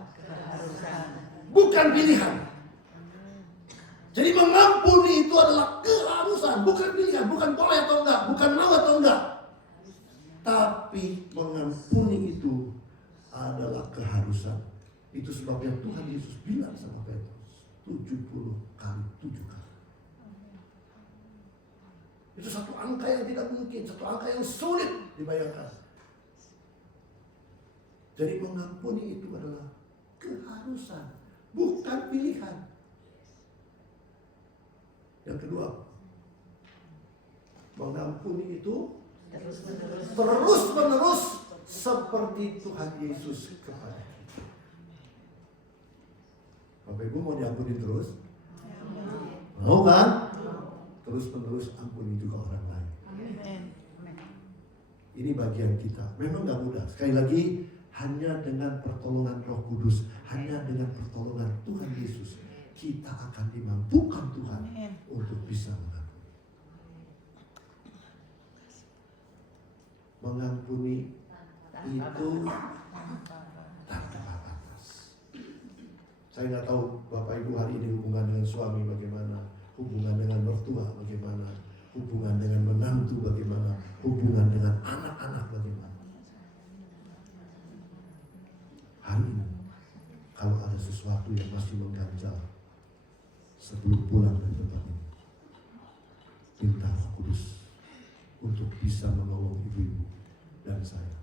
bukan pilihan. Jadi mengampuni itu adalah keharusan, bukan pilihan, bukan boleh atau enggak, bukan mau atau enggak. Tapi mengampuni itu adalah keharusan. Itu sebabnya Tuhan Yesus bilang sama Petrus 70 kali 7 kali. Itu satu angka yang tidak mungkin, satu angka yang sulit dibayangkan. Jadi mengampuni itu adalah keharusan, bukan pilihan. Yang kedua, mengampuni itu terus-menerus seperti Tuhan Yesus kepada kita. Bapak Ibu mau diampuni terus? Mau kan? Terus-menerus ampuni juga orang lain. Ini bagian kita. Memang gak mudah. Sekali lagi, hanya dengan pertolongan Roh Kudus, hanya dengan pertolongan Tuhan Yesus, kita akan dimampukan Tuhan untuk bisa mengampuni. Mengampuni itu tanpa batas. Saya nggak tahu Bapak Ibu hari ini hubungan dengan suami bagaimana, hubungan dengan mertua bagaimana, hubungan dengan menantu bagaimana, hubungan dengan anak-anak bagaimana. Hari ini, kalau ada sesuatu yang masih mengganjal sebelum pulang dari tempat ini, minta Roh Kudus untuk bisa menolong ibu-ibu dan saya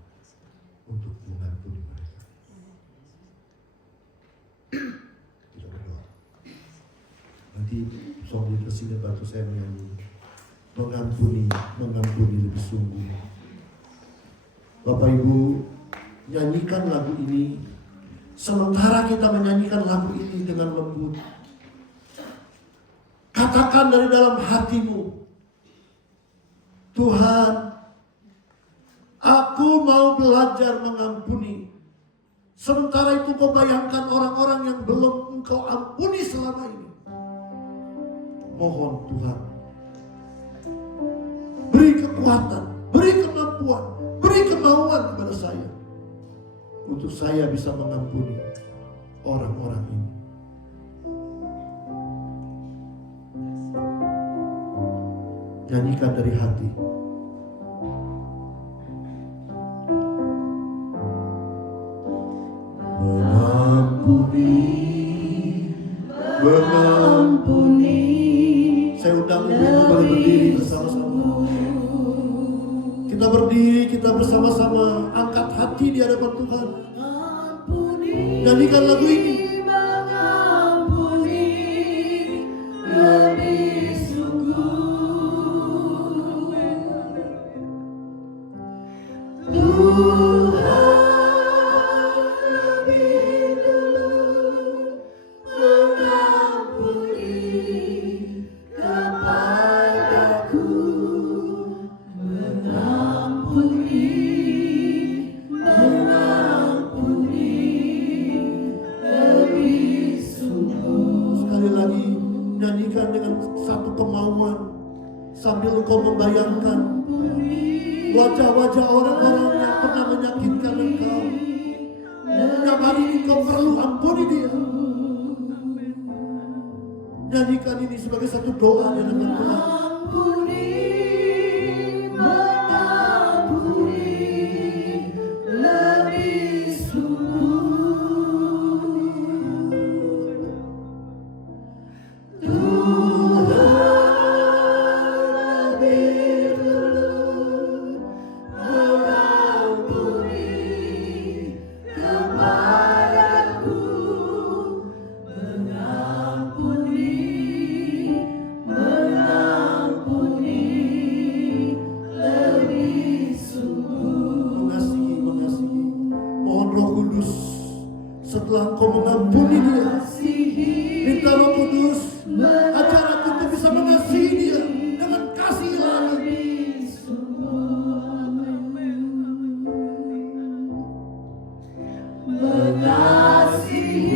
untuk mengampuni mereka. Kita berdoa. Nanti song di sini bantu saya menyanyi mengampuni lebih sungguh. Bapak Ibu, nyanyikan lagu ini. Sementara kita menyanyikan lagu ini dengan lembut, katakan dari dalam hatimu, Tuhan, aku mau belajar mengampuni. Sementara itu kau bayangkan orang-orang yang belum engkau ampuni selama ini. Mohon Tuhan, beri kekuatan, beri kemampuan, beri kemauan kepada saya, untuk saya bisa mengampuni orang-orang ini. Nyanyikan dari hati. Mengampuni. Saya undang ibu berdiri bersama-sama. Kita berdiri, kita bersama-sama angkat hati di hadapan Tuhan. Nyanyikan lagu ini. Mengampuni lebih sungguh. Tuhan lebih dulu mengampuni kepadaku. Sekali lagi, nyanyikan dengan satu kemauan sambil engkau membayangkan wajah-wajah orang-orang yang pernah menyakitkan engkau, yang hari ini engkau perlu ampuni dia. Nyanyikan ini sebagai satu doa di hadapan Tuhan. Mengampuni lebih sungguh. Tuhan lebih dulu mengampuni kepadaku. Mengampuni lebih sungguh. Mengasihi. Mohon Roh Kudus, setelah engkau mengampuni dia, minta Roh Kudus ajar aku untuk bisa mengasihi dia dengan kasih ilahi. Mengasihi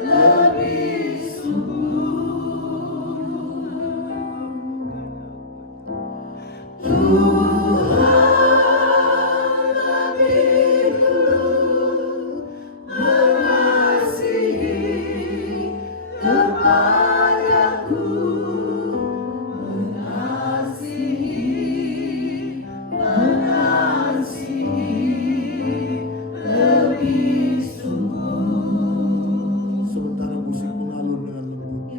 lebih sungguh. Tuhan lebih dulu mengasihi kepadaku. Mengasihi lebih sungguh. Sementara musik mengalun dengan lembut,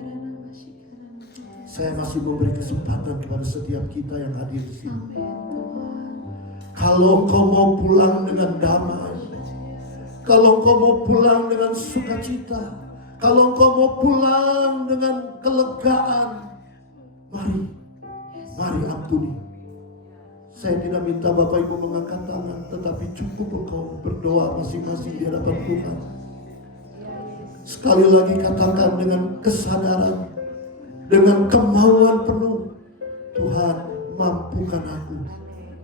saya masih memberi kesempatan kepada setiap kita yang hadir di sini. Kalau kau mau pulang dengan damai, kalau kau mau pulang dengan sukacita, kalau kau mau pulang dengan kelegaan, mari ampuni. Saya tidak minta Bapak Ibu mengangkat tangan, tetapi cukup engkau berdoa masing-masing di hadapan Tuhan. Sekali lagi katakan dengan kesadaran, dengan kemauan penuh, Tuhan mampukan aku.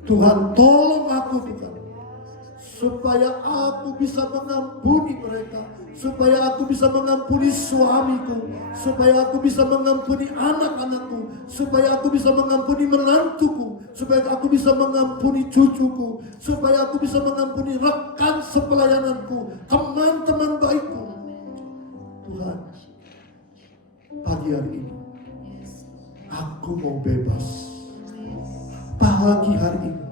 Tuhan tolong aku Tuhan. Supaya aku bisa mengampuni mereka. Supaya aku bisa mengampuni suamiku. Supaya aku bisa mengampuni anak-anakku. Supaya aku bisa mengampuni menantuku. Supaya aku bisa mengampuni cucuku. Supaya aku bisa mengampuni rekan sepelayananku. Teman-teman baikku. Tuhan, pagi hari ini aku mau bebas. Pagi hari ini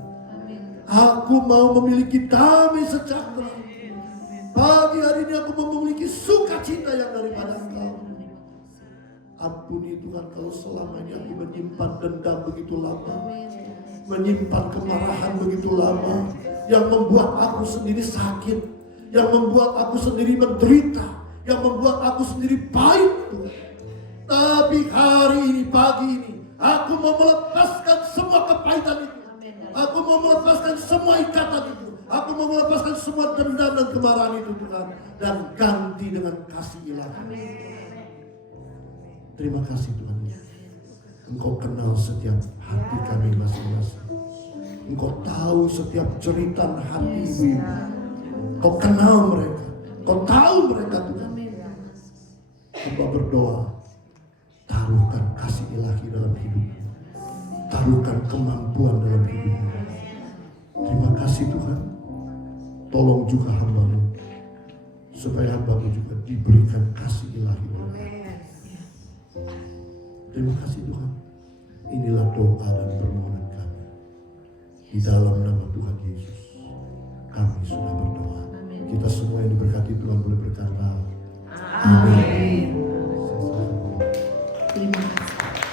aku mau memiliki damai sejahtera. Pagi hari ini aku mau memiliki sukacita yang daripada Engkau. Ampuni Tuhan kalau selama ini aku menyimpan dendam begitu lama, menyimpan kemarahan begitu lama, yang membuat aku sendiri sakit, yang membuat aku sendiri menderita, yang membuat aku sendiri pahit Tuhan. Tapi hari ini, pagi ini, aku mau melepaskan semua kepahitan itu. Aku mau melepaskan semua ikatan itu. Aku mau melepaskan semua dendam dan kemarahan itu Tuhan. Dan ganti dengan kasih ilahi. Terima kasih Tuhan. Engkau kenal setiap hati kami masing-masing. Engkau tahu setiap cerita hati ibu. Engkau kenal mereka. Engkau tahu mereka Tuhan. Hamba berdoa. Taruhkan kasih ilahi dalam hidupmu. Taruhkan kemampuan dalam hidupmu. Terima kasih Tuhan. Tolong juga hamba-Mu. Supaya hamba-Mu juga diberikan kasih ilahi. Terima kasih Tuhan. Inilah doa dan permohonan kami. Di dalam nama Tuhan Yesus. Kami sudah berdoa. Kita semua yang diberkati Tuhan boleh berkata. Amin.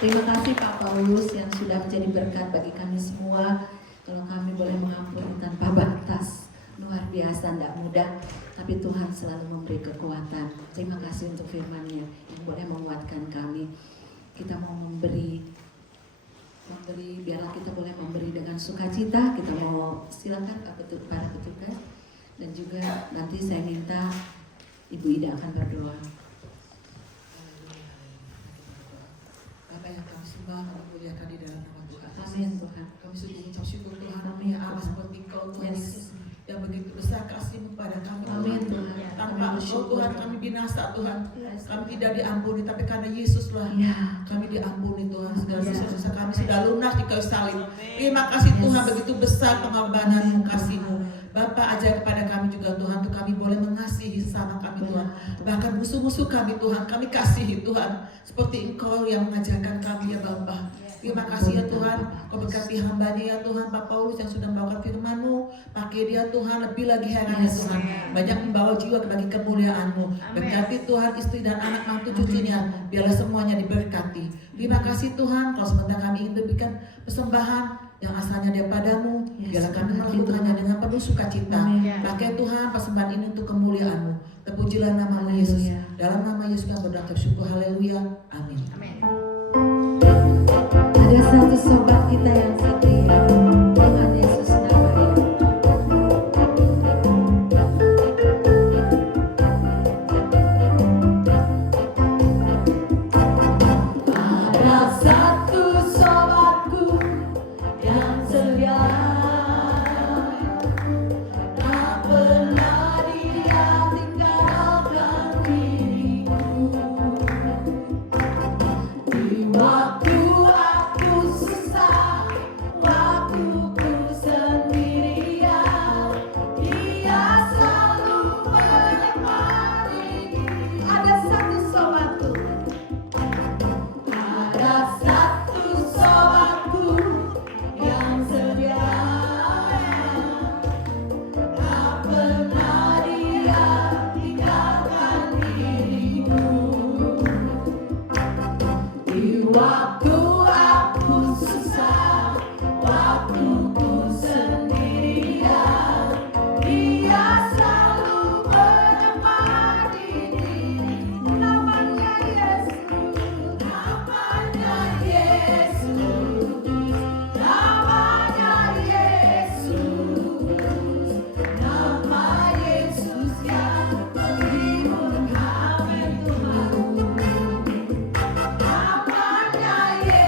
Terima kasih Pak Paulus yang sudah menjadi berkat bagi kami semua. Kalau kami boleh mengampuni tanpa batas, luar biasa, tidak mudah. Tapi Tuhan selalu memberi kekuatan. Terima kasih untuk firman-Nya yang boleh menguatkan kami. Kita mau memberi, biarlah kita boleh memberi dengan sukacita. Kita mau silakan para petugas. Dan juga nanti saya minta Ibu Ida akan berdoa. Apa yang kami sembah, kami muliakan di dalam nama Tuhan. Amin Tuhan. Kami sujud mengucap syukur Tuhan. Amin. Ya Allah, seperti Engkau Tuhan Yesus yang begitu besar kasih-Mu pada kami. Amin Tuhan. Tanpa Kami Engkau Tuhan bersyukur. kami binasa Tuhan. Kami tidak diampuni, tapi karena Yesuslah Ya. kami diampuni Tuhan. Segala Ya. dosa-dosa kami sudah lunas di kayu salib. Terima kasih Tuhan, begitu besar pengorbanan-Mu, kasih-Mu. Bapa, ajar kepada kami juga Tuhan, untuk kami boleh mengasihi sesama kami Tuhan. Bahkan musuh-musuh kami Tuhan, kami kasihi Tuhan. Seperti Engkau yang mengajarkan kami ya Bapa. Terima kasih ya Tuhan, Kau berkati hamba-Nya ya Tuhan, Pak Paulus yang sudah membawakan firman-Mu. Pakai dia Tuhan, lebih lagi heran ya Tuhan. Banyak membawa jiwa bagi kemuliaan-Mu. Berkati Tuhan istri dan anak mantu cucunya, biarlah semuanya diberkati. Terima kasih Tuhan, kalau sebentar kami ingin berikan persembahan yang asalnya daripada-Mu, biarlah kami melakukannya dengan penuh sukacita. Pakai Tuhan persembahan ini untuk kemuliaan-Mu. Terpujilah nama-Mu Yesus. Dalam nama Yesus kami berdoa bersyukur. Haleluya. Amin. Ada satu sobat kita yang setia. Tuhan Yesus namanya. Ada satu sobatku yang setia. Tak pernah dia tinggalkan diriku. Di waktu aku susah, waktu ku sendirian, dia selalu menemani. Ada satu sobatku, ada satu sobatku yang setia. Tak pernah dia tinggalkan diriku. Di waktu aku susah, waktu ku sendirian, dia selalu menemani diriku. Namanya Yesus, namanya Yesus, namanya Yesus, nama Yesus yang menghibur kami Tuhan. Namanya Yesus.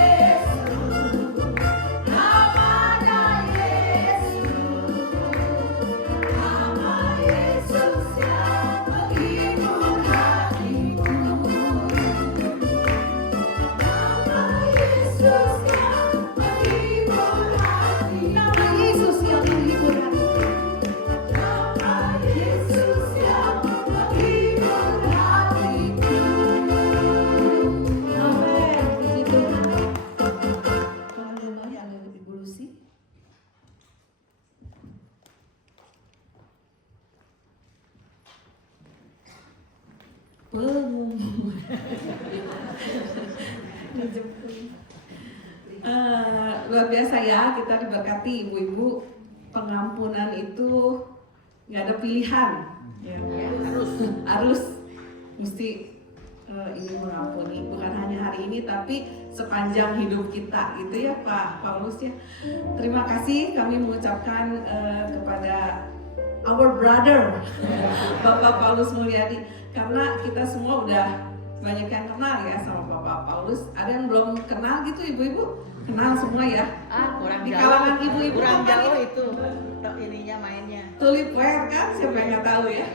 Luar biasa ya, kita diberkati ibu-ibu. Pengampunan itu nggak ada pilihan, ya. Harus mesti ini mengampuni, bukan hanya hari ini tapi sepanjang hidup kita, gitu ya Pak Paulus ya. Terima kasih kami mengucapkan kepada our brother Bapak Paulus Mulyadi, karena kita semua udah banyak yang kenal ya sama Bapak Paulus. Ada yang belum kenal gitu ibu-ibu? Kenal semua ya? Kurang Di jauh. kalangan ibu-ibu Kurang kan jauh itu ininya mainnya. Tulipware kan, siapa yang nggak tahu ya?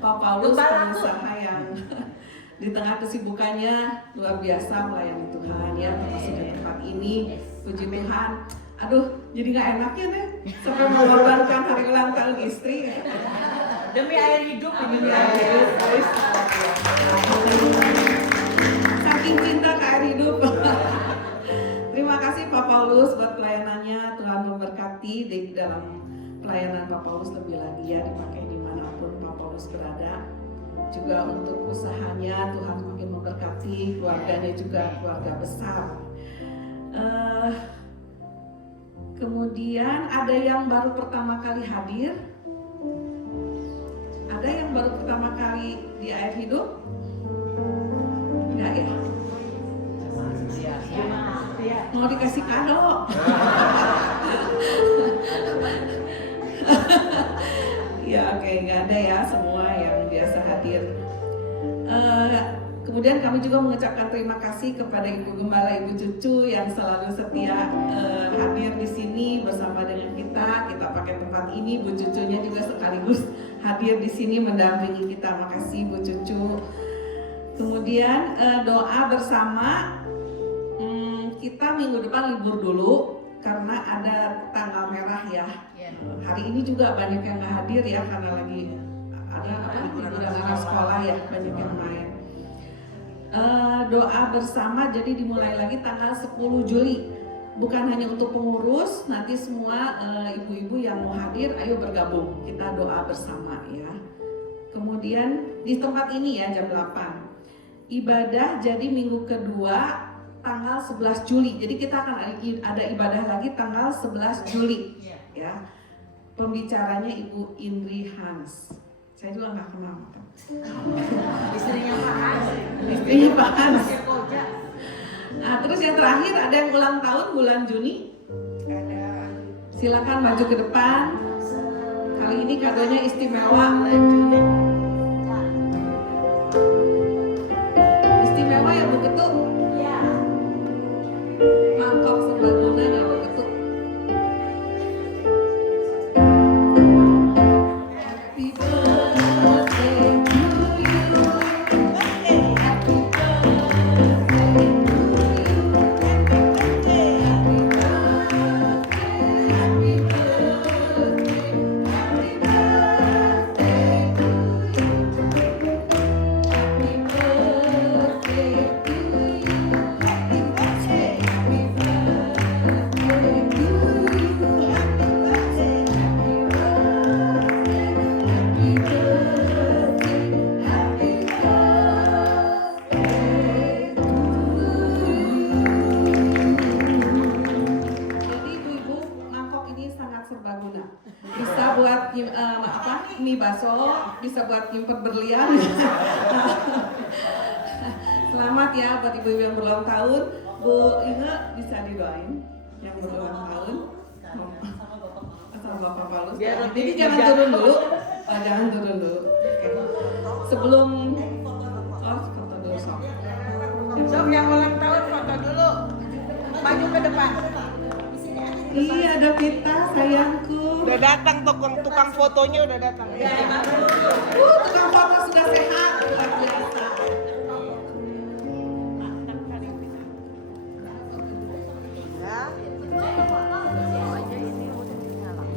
Pak Paulus pengusaha yang di tengah kesibukannya luar biasa melayani Tuhan ya, termasuk di tempat ini. Puji Tuhan. Aduh, jadi nggak enaknya deh sampai mengorbankan hari ulang tahun istri. Demi air hidup ini Demi air hidup, guys. Saking cinta ke air hidup. Terima kasih Pak Paulus buat pelayanannya. Tuhan memberkati di dalam pelayanan Pak Paulus lebih lagi ya, dipakai dimanapun Pak Paulus berada. Juga untuk usahanya Tuhan semakin memberkati, keluarganya juga keluarga besar. Kemudian ada yang baru pertama kali hadir. Ada yang baru pertama kali di air hidup? Enggak ya? Mau dikasih kado? Ya oke, nggak ada ya semua yang biasa hadir. Kemudian kami juga mengucapkan terima kasih kepada Ibu Gembala, Ibu Cucu yang selalu setia hadir di sini bersama dengan kita. Kita pakai tempat ini, Bu Cucunya juga sekaligus hadir di sini mendampingi kita. Makasih Bu Cucu. Kemudian doa bersama. Kita minggu depan libur dulu karena ada tanggal merah ya. Hari ini juga banyak yang nggak hadir ya karena lagi ada liburan anak sekolah ya, banyak yang main. Doa bersama jadi dimulai lagi tanggal 10 Juli. Bukan hanya untuk pengurus, nanti semua ibu-ibu yang mau hadir ayo bergabung. Kita doa bersama ya. Kemudian di tempat ini ya jam 8. Ibadah jadi minggu kedua tanggal 11 Juli. Jadi kita akan ada ibadah lagi tanggal 11 Juli ya. Pembicaranya Ibu Indri Hans. Saya juga nggak kenal. Istrinya Pak Hans. Istrinya Pak Hans. Nah, terus yang terakhir ada yang ulang tahun bulan Juni. Silakan maju ke depan. Kali ini kadonya istimewa. Istimewa ya Bu Ketuk. Mangkok serbaguna ya Bu Ketuk. Happy birthday to you. Happy birthday to you. Happy birthday. Happy birthday. Happy birthday to you. Happy birthday to you. Happy birthday. Happy birthday to you. Happy birthday. Happy birthday. Happy birthday. Happy birthday to you. Jadi ibu-ibu, mangkok ini sangat serbaguna. Bisa buat mie bakso, bisa buat nyimpen berlian. Selamat ya buat ibu-ibu yang berulang tahun. Bu Inge bisa didoain yang berulang tahun. Sama Bapak Paulus. Jadi jangan turun dulu. Jangan turun dulu. Oke. Sebelum foto dulu sok. Sok yang ulang tahun foto dulu. Maju ke depan. Iya ada pita sayangku. Udah datang tukang fotonya udah datang. Tukang foto sudah sehat.